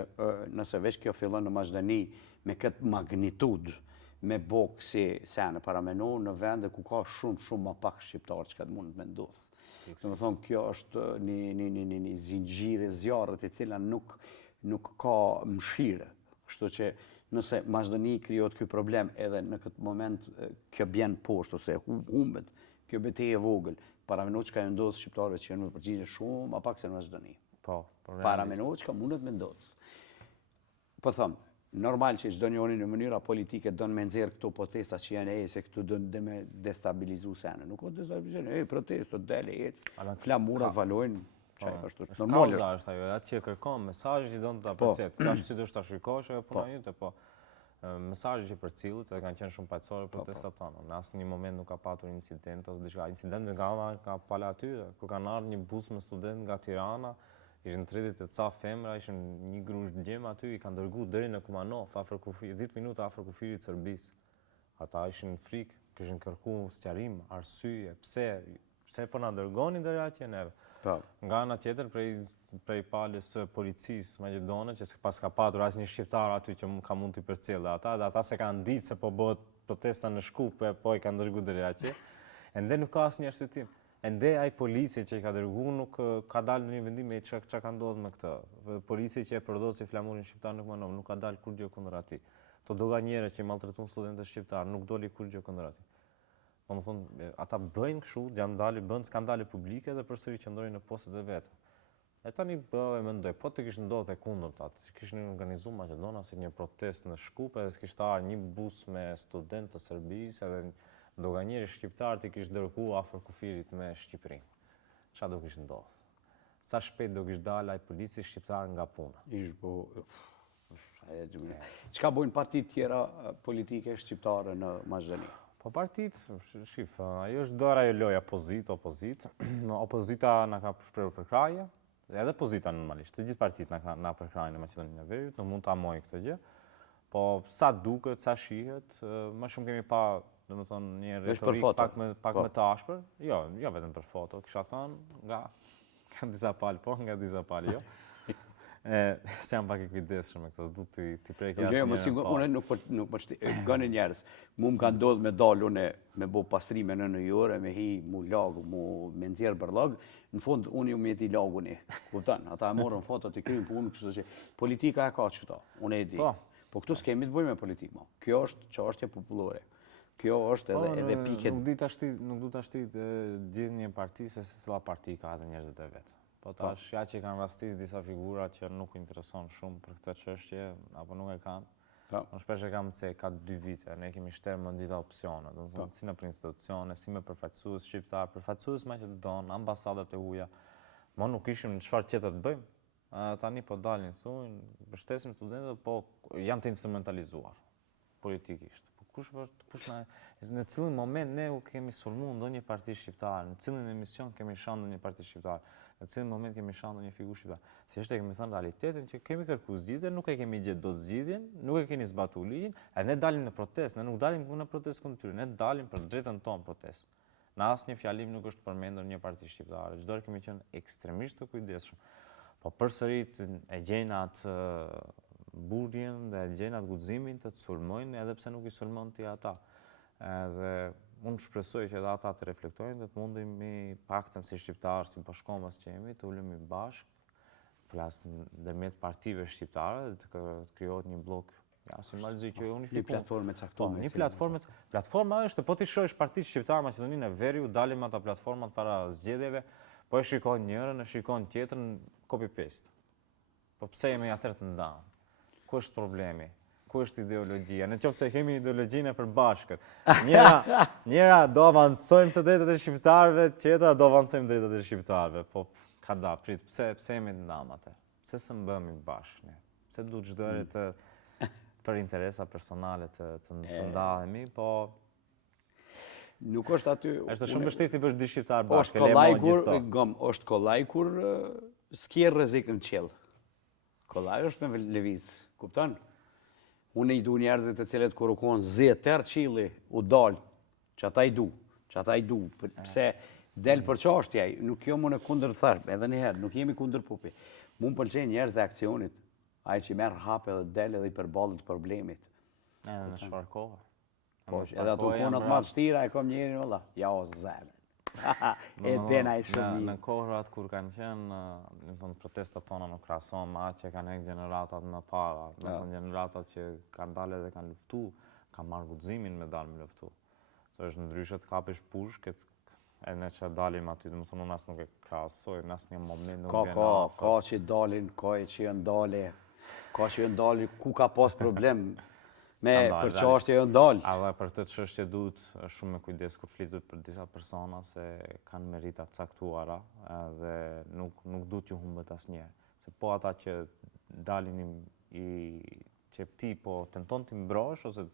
nëse veç kjo fillon në Maqedoni me këtë magnitud, me bokë si sene paramenu në vende ku ka shumë ma pak shqiptarë që ka të mund me ndodhë. Në më thonë, kjo është një zinxhirë zjarët e cila nuk ka mshire. Kështu që nëse Maqedoni krijohet ky problem edhe në këtë moment kjo bjen poshtë ose humbet, kjo betejë e vogël, paramenu që ka ndodhë shqiptarëve që janë me përgjigje shumë ma pak se në Maqedoni. Paramenu që ka mundet me ndodhë. Po thëmë, normal që çdo njëri në mënyra politike don me nxjerr këto protesta që janë se këtu don dhe me destabilizu sene. Nuk o destabilizojnë, protesto, dele, flamurat valojnë, çaj është normal. Kauza është ajo, atë që kërkon mesazhi që don ta përcjell. Tash si do të shikosh ajo puna jote, po mesazhi që përcillet edhe kanë qenë shumë paqësorë protestat tona. Në asnjë moment nuk ka patur incident ose diçka. Incidente nga pala aty, kur kanë ardhur një bus me student nga Tirana. Ishin 30 e ca femra, ishin një grush djem aty, i kanë dërgu deri në Kumanov, 10 minuta afër kufirit Serbisë. Ata ishin frikë, kishin kërku sqarim, arsye, pse po na dërgonin deri atje neve. Nga ana tjetër prej palës policisë maqedone, që pas ka patur asnjë shqiptar aty që ka mund t'i përcjellë ata, dhe ata se kanë ditë se po bëhet protesta në Shkup, po i kanë dërgu deri atje. Ende nuk ka asnjë arsyetim. Ende ai polici që i ka dërgu nuk ka dalë në një vendim me çka ka ndodhur me këtë. Polici që e përdosi flamurin shqiptar në Kumanov nuk ka dalë kurrë gjë kundër atij. To doganjere që i maltretuan studentët shqiptar nuk doli kurrë gjë kundër atij. Domethënë ata bëjnë kështu, janë dalë, bën skandale publike dhe përsëri qëndrojnë në postet e vet. E tani e mendoj, po të kishte ndodhur e kundërt atë, që kishin organizuar Maqedona si një protestë në Shkup, edhe kishte ardhur një bus me studentë të Serbisë edhe doganjeri shqiptar të kishte dërguar afër kufirit me Shqipërinë. Çfarë do kishte ndodhur? Sa shpejt do kishte dalë ai polici shqiptar nga puna? Çka bojnë partitë tjera politike shqiptare në Maqedoni? Po partitë, ajo është dora e loja opozit. Opozita na ka shprehur përkraje, edhe pozita normalisht. Të gjithë partitë na përkrajnë në Maqedoninë e Veriut, nuk mund ta mojë këtë gjë. Po sa duket, sa shihet, më shumë kemi pa domethënë një retorik pak më të ashpër. Jo vetëm për foto, kisha thënë nga disa palë po, nga disa palë jo. Se jam pak i kujdesshëm me këtë, s'du t'i prek jashtë njërën pa. Unë nuk gënë njerës. Mu më ka ndodhë me dalë une me bo pastrime në New York, me hi mu lagu, me nxjerë për lag. Në fund, unë ju me jeti laguni. Kuptan, ata e morën foto të krymë punë, kështu që politika e ka qëta, unë e di. Po këtu s'kemi të bëjmë me politikë, kjo është çështje popullore. Kjo është edhe piket... Nuk du të ashtit gjithë një parti, se cila parti ka edhe njerëzit e vetë. Po tash ja që i kanë rastis disa figura që nuk intereson shumë për këtë çështje, apo nuk e kanë. Unë shpesh e kam se ka 2 vite, ne kemi shterë më gjitha opsione, do të thonë si në institucione, si me përfaqësues shqiptar, përfaqësues maqedon, ambasadat e huaja. Mo nuk ishim në çfarë tjetër të bëjmë. Tani po dalin thonë, mbështesim studentët, po janë të instrumentalizuar politikisht. Në cilin moment ne u kemi sulmuar ndonjë parti shqiptare, në cilin emision kemi shanë ndonjë parti shqiptare, në cilin moment kemi shanë ndonjë figurë shqiptare. Si është e kemi thënë realitetin që kemi kërkuar zgjidhje, nuk e kemi gjetur dot zgjidhjen, nuk e keni zbatuar ligjin, e ne dalim në protestë, ne nuk dalim në protestë kundër tyre, ne dalim për drejtën tonë protestë. Në asnjë fjalim nuk është përmendur një parti shqiptare, çdo kemi qenë ekstremisht të kujdesshëm. Po përsërit e gjejnë atë burjen dhe gjejnë atë guximin të sulmojnë edhe pse nuk i sulmon ti ata. Edhe unë shpresoj që edhe ata të reflektojnë dhe të mundemi paktën si shqiptarë, si bashkomës që jemi, të ulemi bashkë, flasë ndërmjet partive shqiptare dhe të krijohet një blok, si Malzi që unifikuar. Një platformë caktuar. Një platformë. Platforma është, po ti shohësh Partitë Shqiptare Maqedoninë e Veriut, dalim ata platformat para zgjedhjeve, po e shikon njërin, e shikon tjetrën, copy paste. Po pse jemi atëherë të ndanë? Ku është problemi? Ku është ideologjia? Në qoftë se kemi ideologjinë e përbashkët. Njëra do avancojmë të drejtat e shqiptarëve, tjetra do avancojmë drejtat e shqiptarëve. Po ka da, prit, pse jemi të ndanë atë? Pse së mbëmi bashkë ne? Pse du çdo herë të për interesa personale të ndahemi, po nuk është aty... Është shumë vështirë të bësh dy shqiptar bashkë, le mo gjithë. Është kollaj kur s'ke rrezik në qell. Kollaj është me lëviz, kupton? Unë i du njerëzit të cilët kur u konë zetër qili u dalë, që ata i du, pse del për çështja, nuk jo më në kundër tharp, edhe njëherë, nuk jemi kundër pupi. Mu më pëlqen njerëz e aksionit, ai që merr hape dhe del edhe i përballët problemit. Edhe në çfarë kohë. Po, edhe ato konat ma të shtira e kom njerin, valla, ja o zemë. E dena i shumë një. Në kohërat kur kanë qenë, në protestat tona nuk krahasohen me atë që kanë qenë gjeneratat më para, gjeneratat që kanë dalë dhe kanë luftu, kanë marrë guximin me dalë me luftu. Se është ndryshe të kapish pushkët, e ne që dalim aty, dhe më thonë, unë as nuk e krahasoj, në asnjë moment nuk vjen afër. Ka që dalin, ka që janë dale, ka që janë dale, ku ka pas problem me për çështje janë dalë. Edhe për këtë çështje duhet shumë me kujdes kur flitet për disa persona se kanë merita të caktuara dhe nuk duhet ju humbet asnjëherë. Se po ata që dalin që ti po tenton ti mbrosh ose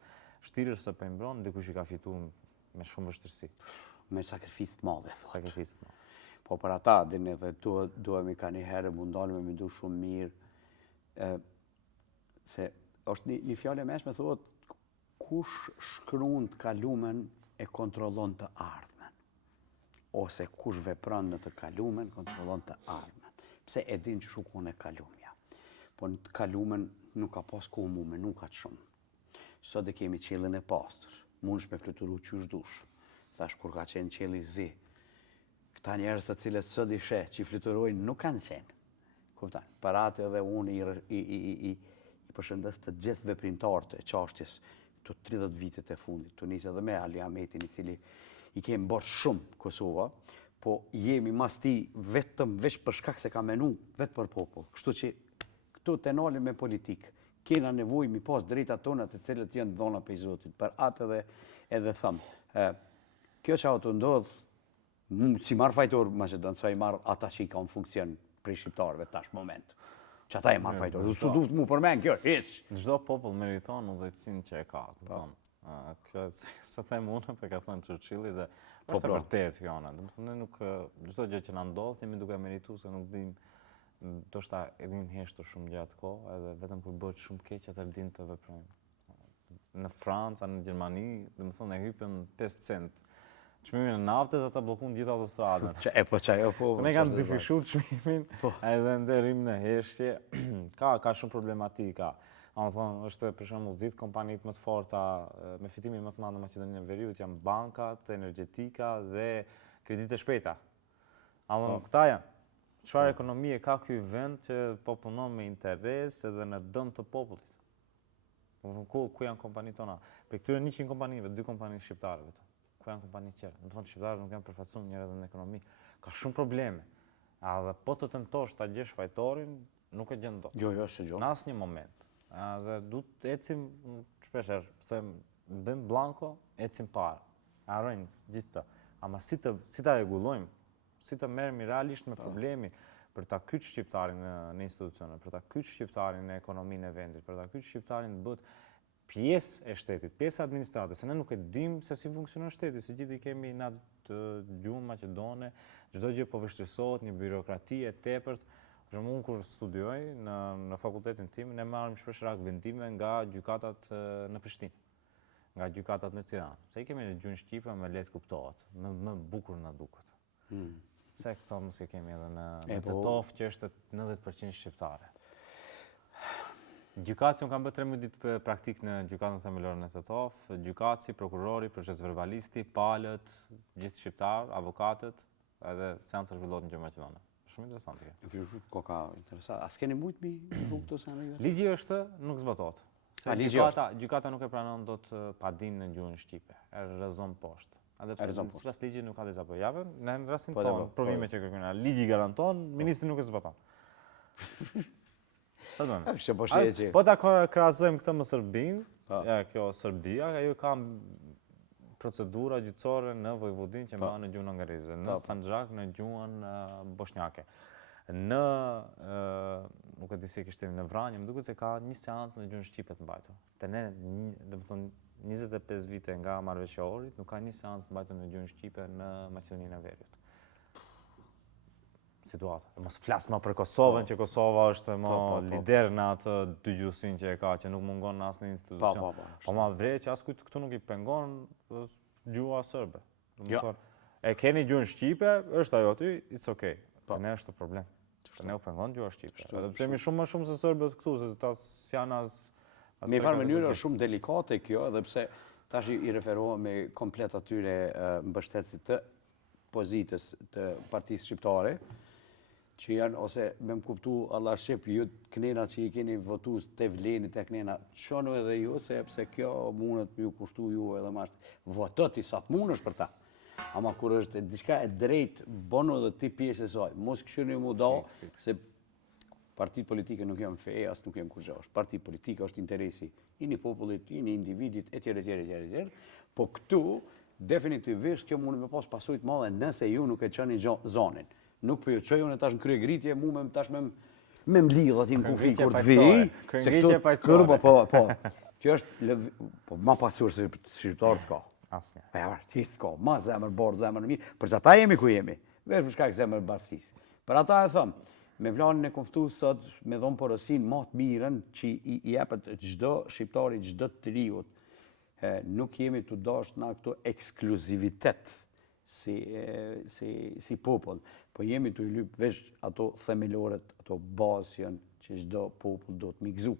shtirësh se po i mbron, dikush i ka fituar me shumë vështirësi. Me sakrificë të madhe. Sakrificë të madhe. Po për ata, dini edhe duhemi ka një herë mundalme me ndu shumë mirë, se është një fjallë e meshme, thuhet, kush shkruan të kalumen e kontrollon të ardhmen. Ose kush vepron në të kalumen, kontrollon të ardhmen. Pse e din që shukon e kalumja. Po në të kalumen nuk ka pas ku mu me nuk atë shumë. Sot e kemi qelën e pastër, mund shme fluturu qysh dush. Thash kur ka qenë qeli zi, këta njerëz të cilët sot i sheh që i fluturojnë nuk kanë qenë. Kuptan, parate edhe unë i përshëndes të gjithë veprimtarët e çështjes të 30 vitet e fundit. Të nisë edhe me Ali Ahmetin, i cili i kemi bërë shumë Kosova, po jemi mas ti vetëm veç për shkak se ka menu vetë për popull. Kështu që këtu të nalim me politikë. Kena nevojë mi pas drejtat tona të cilët janë dhona për Zotit. Për atë edhe thëmë. Kjo që auto ndodhë, si marë fajtor Maqedonë, sa i marë ata që i ka në funksion për shqiptarëve tash moment. Që ata e marë fajtor. Su duhet mu përmen, kjo, hiç. Çdo popull meriton udhëheqësinë që e ka, kupton. Kjo se them unë, për ka thënë Churchilli dhe është e vërtetë kjo ona. Domethënë ne nuk çdo gjë që na ndodh, jemi duke merituar se nuk dim, ndoshta e dim heshtur shumë gjatë kohë, edhe vetëm kur bëhet shumë keq atë dim të veprojmë. Në Francë, në Gjermani, domethënë e hypën 5 cent. Çmimin e naftës ata bllokun gjithë autostradën. Ne kanë dyfishuar çmimin, edhe nderim në heshtje. Ka shumë problematika. Domethënë është për shembull gjithë kompanitë më të forta me fitimin më të madh në Maqedoninë e Veriut janë bankat, energjetika dhe kreditë e shpejta. Këta janë. Çfarë ekonomie ka ky vend që po punon me interes edhe në dëm të popullit? Ku janë kompanitë tona? Për këtyre 100 kompanive, 2 kompani shqiptare vetëm. Ku janë kompani tjera? Do të thonë shqiptarët nuk janë përfaqësuar njëherë edhe në ekonomi. Ka shumë probleme. Edhe po të tentosh ta gjesh fajtorin, nuk e gjen dot. Jo, është gjë. Në asnjë moment. Edhe duhet të ecim shpeshherë, them, bëm blanko, ecim para. Harrojmë gjithë të. Ama si ta rregullojmë? Si të merremi realisht me problemi për ta kyç shqiptarin në institucione, për ta kyç shqiptarin në ekonominë e vendit, për ta kyç shqiptarin të bëhet pjesë e shtetit, pjesë e administratës, se ne nuk e dim se si funksionon shteti, se gjithë i kemi na gjuhën maqedone, çdo gjë po vështirësohet, një birokrati e tepërt. Për shembull, unë kur studioj në fakultetin tim, ne marrim shpesh rak vendime nga gjykatat në Prishtinë, nga gjykatat në Tiranë. Se i kemi në gjuhën shqipe me lehtë kuptohet, më bukur na duket. Pse këto mos i kemi edhe në Tetov që është 90% shqiptare. Gjykatësi unë kam bërë 13 ditë praktik në gjykatën themelore në Tetov, gjykatësi, prokurori, proces verbalisti, palët, gjithë shqiptar, avokatët, edhe seanca zhvillohet në Gjermani Maqedone. Shumë interesante kjo. Ka interesant. A s'keni mujt mi këto seanca? Ligji është nuk zbatohet. Se gjykata nuk e pranon dot padin në gjuhën shqipe. Rrezon poshtë. Edhe pse sipas ligjit nuk ka disa javë, në rastin tonë, provime që kërkojnë, ligji garanton, ministri nuk e zbaton. Sa do më? Kështë po sheqe. Po ta krahasojmë këtë me Serbinë, ja kjo Serbia, ajo ka procedura gjyqësore në Vojvodinë që mban në gjuhën anglisë, në Sanxhak në gjuhën bosnjake. Në nuk e di si kishte në Vranje, më duket se ka një seancë në gjuhën shqipe të mbajtur. Te ne, domethënë 25 vite nga marrëveshja e Ohrit, nuk ka një seancë të mbajtur në gjuhën shqipe në Maqedoninë e Veriut. Situata. Mos flas më për Kosovën, që Kosova është më lider në atë dëgjuesin që e ka, që nuk mungon në asnjë institucion. Po ma vrej që askujt këtu nuk i pengon gjuha serbe. Domethënë, e keni gjuhën shqipe, është ajo aty, it's okay. Te ne është problem. Te ne u pengon gjuha shqipe. Edhe pse jemi shumë më shumë se serbët këtu, se ta janë as me farë mënyrë është shumë delikate kjo, edhe pse tash i referohem me komplet atyre mbështetësit të pozitës të Partisë Shqiptare, që janë, ose me më kuptu Allah Shqip, ju knena që i keni votu të vleni të knena, qënë edhe ju, sepse kjo mundet ju kushtu ju edhe mashtë votët i sa të mund është për ta. Ama kur është diçka e drejt, bono dhe ti pjesë e saj, mos këshirë mu da, se partitë politike nuk jam feje, as nuk jam kur gjash. Partitë politike është interesi i një popullit, i një individit, etj. Po këtu, definitivisht, kjo mund me pas pasujt madhe nëse ju nuk e qëni zonin. Nuk për jo që ju në tash në krye gritje, mu me tash me mlidh ati në kufi kur të vij, se këtu kërë, po, kjo është, po, ma pasur se shqiptarë s'ka. Asnjë. Ti s'ka, ma zemër bordë, zemër në mirë, për që ata jemi ku jemi, vesh për shkak zemër bardësisë. Për ata e thëmë, me vlanin e konftu sot me dhomë porosin ma të mirën që i jepet gjdo shqiptari, gjdo të riut, nuk jemi të dasht nga këto ekskluzivitet si popull, po jemi të i lypë vesh ato themeloret, ato basjen që gjdo popull do të mikzu.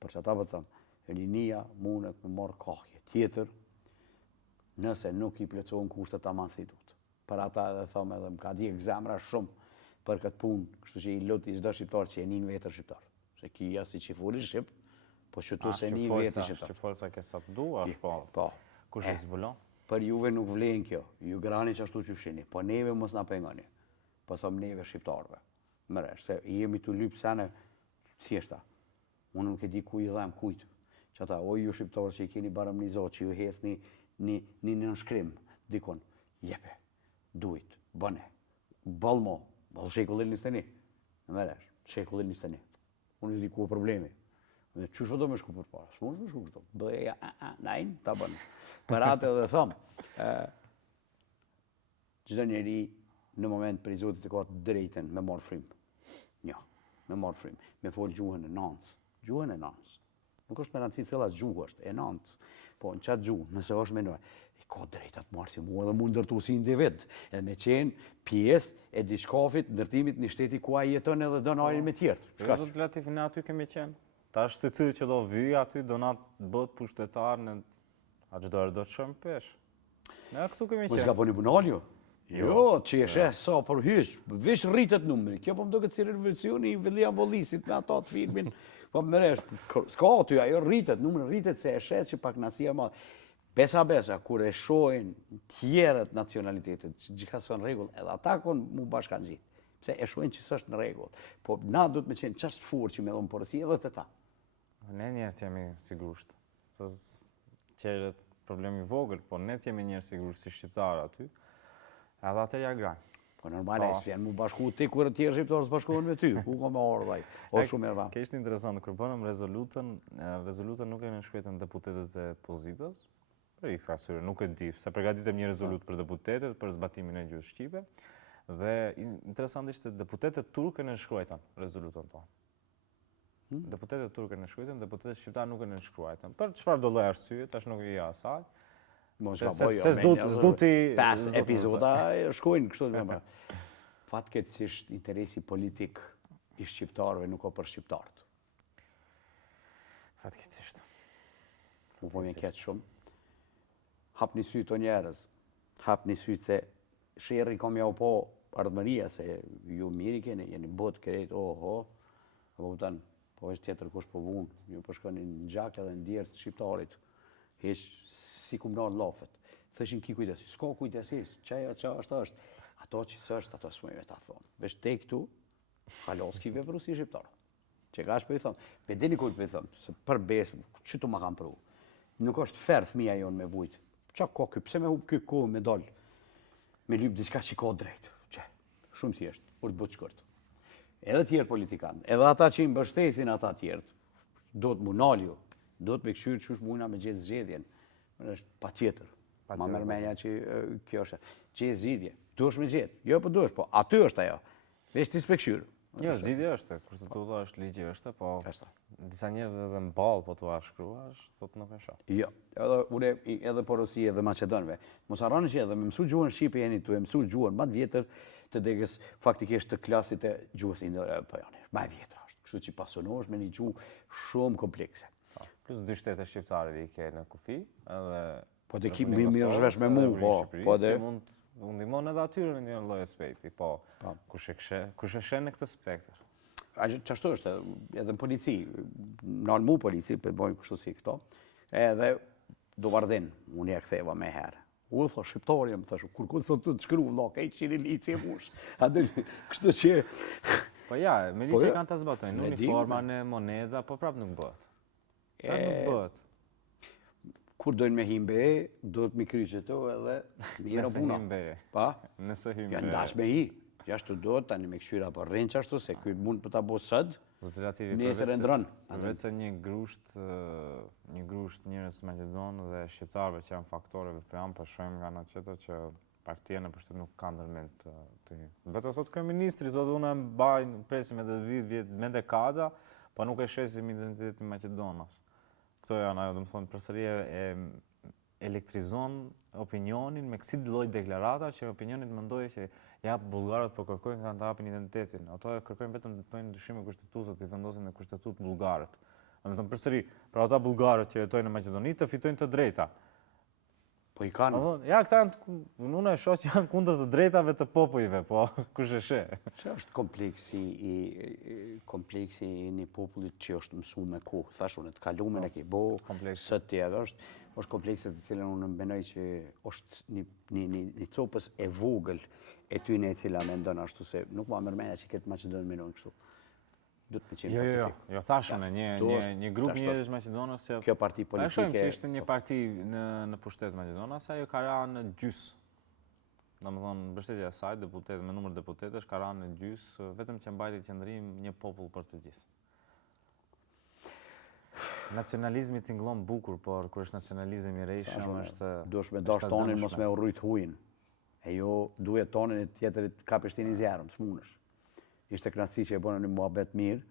Për që ata për thëmë, rinia mundet me marrë kahje tjetër, nëse nuk i plëcohen kushtet ta si duhet. Për ata edhe thëmë edhe më ka di zemra shumë për këtë punë, kështu që i luti çdo shqiptar që e nin vetër shqiptar. Se kia si që furi shqip, po që tu se nin vetër shqiptar. Që folsa ke sa të duash, po. Kush i zbulon? Për juve nuk vlen kjo, ju grani që ashtu që shini, po neve mos na pengoni. Po thëmë neve shqiptarve. Mëresh, se jemi të lypë sene thjeshta. Unë nuk e di ku i dhem kujt. Që ata, o ju shqiptarë që i keni baramnizot, që ju hesni një nënshkrim, dikon, jepe, dujt, bëne, balmo, balë shekullin 21, në meresh, shekullin 21. Unë i di ku problemi. Qështë do me shku për para? Së mund me shku kështu. Bëja, najnë, ta bënë. Për atë edhe thëmë, çdo njeri në moment për i zotit e ka të drejten me marë frim. Ja, me marë frim. Me folë gjuhën e nancë. Gjuhën e nancë. Nuk është me rëndësi cilat gjuhë është, e nancë. Po në qatë gjuhë, nëse është me nërë, i ka drejtat marë si mua dhe mund ndërtu si individ. Edhe me qenë pjesë e diçkafit, ndërtimit një shteti ku a jetën edhe donarin me tjertë. Zot Latif, ne aty kemi qenë. Ta është se cili që do vyjë aty, do na bët pushtetar në... A gjdo do të shëmë pesh. Ne këtu kemi qenë. Mos ka po një bunaljo? Jo, që e sheh sa për hysh, vish rritet numri. Kjo po më do këtë si revolucioni i Villiam Wallisit me ata të filmin. Po më resh, s'ka aty, ajo rritet, numri rritet se e shet që pak nasia ma... Besa, kur e shojnë tjerët nacionalitetet, që gjitha së në regull, edhe ata konë mu bashkan gjithë. Pse e shojnë që së është në regull. Po na du të me qenë qashtë furë që me dhonë porësi edhe të ta. Ne njerë të jemi sigurisht. Qerët problemi vogël, po ne të jemi njerë sigurisht si shqiptarë aty, edhe atër ja grajnë. Po normal e s'vjen mu bashku ti kur e tjerë shqiptarë s'bashkohen me ty, ku ka me orë vaj, o shumë e rva. Ke ishte interesant, kër bënëm rezolutën nuk e në shkruajtën deputetet e pozitës, për i kësa syre, nuk e di, se përgatitëm një rezolut për deputetet, për zbatimin e gjuhës shqipe, dhe interesant ishte deputetet turke në shkruajtën rezolutën tonë. Deputetet turke në shkruajtën, deputetet shqiptar nuk e në shkruajtën. Për çfarë do lloj arsye, tash nuk i asaj. Se s'du ti... 5 epizoda shkojnë kështu të mëra. Fatkeqësisht interesi politik i shqiptarëve nuk o për shqiptarët. Fatkeqësisht. Mu po me ketë shumë. Hap një sytë o njerëz. Hap një sytë se shërri kom ja u po ardhmëria, se ju miri keni, jeni botë krejt, apo tanë, po është tjetër kush po vunë, ju përshkoni në gjak edhe në djerë të shqiptarit, hesh si kumnar lafet. Thëshin ki kujtesi, s'ka kujtesis, qaja është. Ato që s'është, ato s'moj me ta thonë. Vesh te këtu, halos ki vepru si shqiptar. Që që ka shpë i thëmë. Pe dini kujtë për i thëmë, se për besë, që të ma kam pru. Nuk është ferë fëmija jonë me vujtë. Qa ko kjo, pse me hub kjo kohë me dollë, me lypë diçka që ka drejtë. Që, shumë thjeshtë, për të bëtë shkërtë. Edhe tjerë politikanë, edhe ata që i mbështesin ata tjerët, do të munalju, do të me këshyrë që është mujna me gjithë zgjedhjen. është pa tjetër. Ma mërmenja që kjo është. Gjithë zgjidhje. Duhesh me gjithë. Jo po duhesh, po aty është ajo. Veç ti s'pekshyrë. Jo, zgjidhja është, kushtetuta është, ligji është, po disa njerëz edhe në ballë po t'u shkruash, thotë nuk e shoh. Jo, edhe porosi edhe Maqedonëve. Mos harroni që edhe me mësu gjuhën shqipe jeni tu, e mësu gjuhën më të vjetër të degës faktikisht të klasit e gjuhës po janë, më e vjetër është. Kështu që pasionohesh me një gjuhë shumë komplekse. Plus 2 shtete shqiptare i ke në kufi, edhe po dhe ki mirë zhvesh me mu, po dhe mund ndihmon edhe atyre në një lloj aspekti, po kush e sheh në këtë spektër. Qashtu është, edhe në polici, në almu polici, për bojnë kështu si këto, edhe do vardhin, unë e ktheva me herë. U thë, shqiptarja më thëshu, kur sot të shkru, loka, i qiri lici e mush. Kështu që... Po ja, me lici kanë të zbatojnë, uniforma në moneda, po prap nuk bëhet. Prap nuk bëhet. Kur dojnë me himbe, do të mi kry që to edhe mira puna. Pa? Nëse himbe. Janë dash me hi. Jashtu do të tani me këshyra për rrinë qashtu, se kjo mund për ta bo sëd, nesër e ndronë. Përveç se një grusht njërës Maqedonë dhe shqiptarëve që janë faktoreve për janë, përshojmë nga në qëto që partia në pushtet nuk ka ndërmend të hi. Vetë thotë kryeministri, thotë unë e mbajnë presim edhe 10 vjetë me dekada, po nuk e shesim identitetin Maqedonës. Këto janë ajo, dhe më thonë, përsëri e elektrizon opinionin me kësi lloj deklarata që opinionit mendoje që ja bullgarët po kërkojnë kanë të hapin identitetin. Ato e kërkojnë vetëm të bëjnë ndryshime kushtetuse, të i vendosin në kushtetutë bullgarët. Do të thonë përsëri, për ata bullgarët që jetojnë në Maqedoni të fitojnë të drejta. Po i kanë. Ja, këta janë, unë e shoh që janë kundër të drejtave të popujve, po kush e sheh. Që është kompleksi i një popullit që është mësu me kohë. Thash unë, të kalumen e ke bo, së tjetër është komplekset të cilën unë mbenoj që është një copës e vogël e tyne e cila me ndonë ashtu se nuk ma mërmenja që këtë Maqedonë minon kështu. Jo, thashune, një grup njerëzish Maqedonës që... Kjo parti politike... A shojmë që ishte një parti në pushtet Maqedonës, ajo ka ra në gjys. Në më thonë, mbështetja e saj, me numër deputetësh, ka ra në gjys, vetëm që mbajti qëndrim një popull për të gjithë. Nacionalizmi t'inglon bukur, por kur është nacionalizm i rejshëm është... Duesh me dash tonin, mos me urrujt huin. E jo duhet tonin e tjetërit ka pështin i zjarëm, s'munësh. Ishte knatësi që e bënë një muhabet mirë.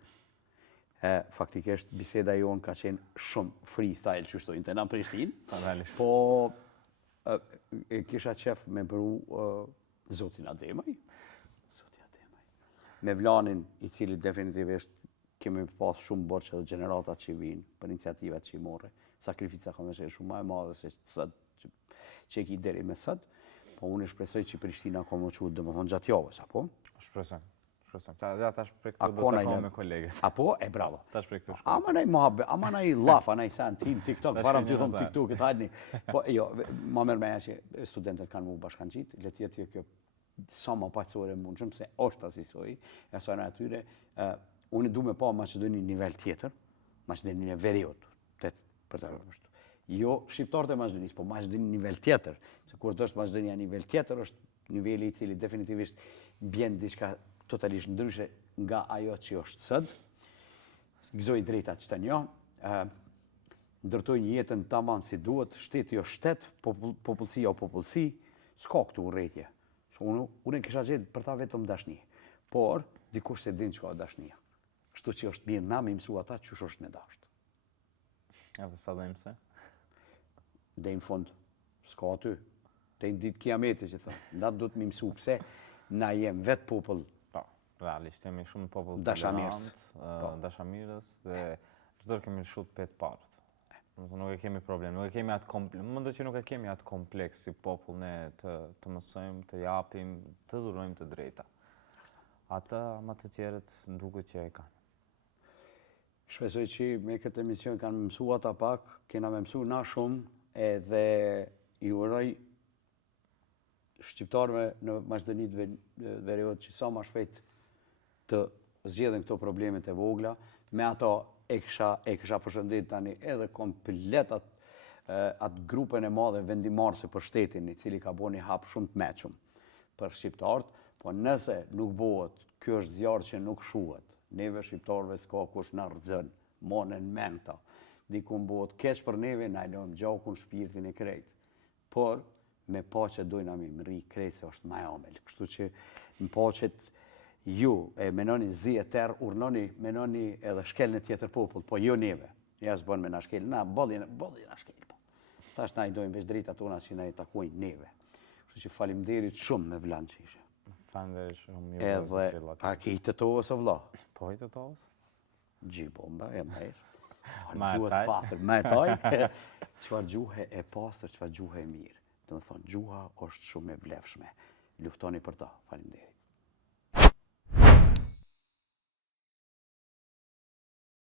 Faktikisht, biseda jonë ka qenë shumë freestyle që shtojnë të në Prishtinë. Po, kisha qef me bëru Zotin Ademaj. Me Vlanin, i cili definitivisht kemi pas shumë borçe dhe generatat që vinë për iniciativat që i morre. Sakrifica ka me qenë shumë ma e madhe se që e ki deri me sët. Po unë shpresoj që Prishtina ka më qutë dhe më thonë gjatë javës, apo? Shpresoj. Ja, tash për këtë do të takojmë me kolegët. Apo, e bravo. Tash për këtë shpresoj. Ama nëj mohabbe, ama nëj laf, nëj sen, tim, TikTok, varam të thonë TikTok, hajni. Po, jo, ma mërë meja që studentët kanë mu bashkanqit, letë jetë kjo sa ma paqësore mundshëm, se është asisoj, e sa në atyre, unë du me pa Maqedoni nivel tjetër, Maqedoni në veriut, për të rrështë. Jo shqiptarët e Maqedonisë, po Maqedoni nivel tjetër, se kur të është Maqedonia nivel tjetër, është niveli i cili definitivisht bjen diçka totalisht ndryshe nga ajo që është sëd, gëzoj drejtat që të njo, ndërtoj një jetën tamam si duhet, shteti o shtet, popullësia o popullësi, s'ka këtu urrejtje. Unë kisha gjithë për ta vetëm dashni, por dikush se din që ka dashnia. Shtu që është mirë na me imësu ata që është me dasht. Ja, dhe sa dhe imëse? Dhe im fund, s'ka aty. Dhe im ditë kiameti që thëmë, ndatë du të me imësu, pse na jem vetë popull. Realisht, jemi shumë popull tolerant, dashamirës, dhe çdo kemi shut 5 partë. Nuk e kemi problem, nuk e kemi atë kompleks, mendoj që nuk e kemi atë kompleks si popull ne të mësojmë, të japim, të dhurojmë të drejta. Ata, ama të tjerët, duket që e kanë. Shpresoj që me këtë emision kanë mësu ata pak, kena me mësu na shumë, edhe i uroj shqiptarëve në Maqedonitë veriut që sa ma shpejt të zgjedhin këto problemet e vogla, me ato e kisha përshëndet tani edhe komplet atë grupën e madhe vendimarrëse për shtetin, i cili ka bo një hap shumë të meqëm për shqiptarët, po nëse nuk bëhet, kjo është zjarë që nuk shuhet, neve shqiptarëve s'ka kush në rëzën, monën men këta, dikun bëhet keq për neve, na e lojmë gjakun shpirtin e krejt, por me paqet dojna mi më ri krejt se është ma jamel, kështu që në paqet ju e menoni zi e terë, urnoni, menoni edhe shkelën e tjetër popull, po jo neve, ja s'bën me na shkel, na bodhi na shkel, po. Tash na i dojmë veç drejta tona që na i takojnë neve. Kështu që falimderit shumë me vlan që ishe. Falemderit shumë. Edhe, a ke i të tovës o vla? Po i të tovës? Gjibomba, e mërë. Ma e Gjuhë taj. të patër, ma e taj. Qëfar gjuhë e pastër, qëfar gjuhë e mirë. Dhe më thonë, gjuha është shumë e vlefshme. Luftoni për ta, falimderit.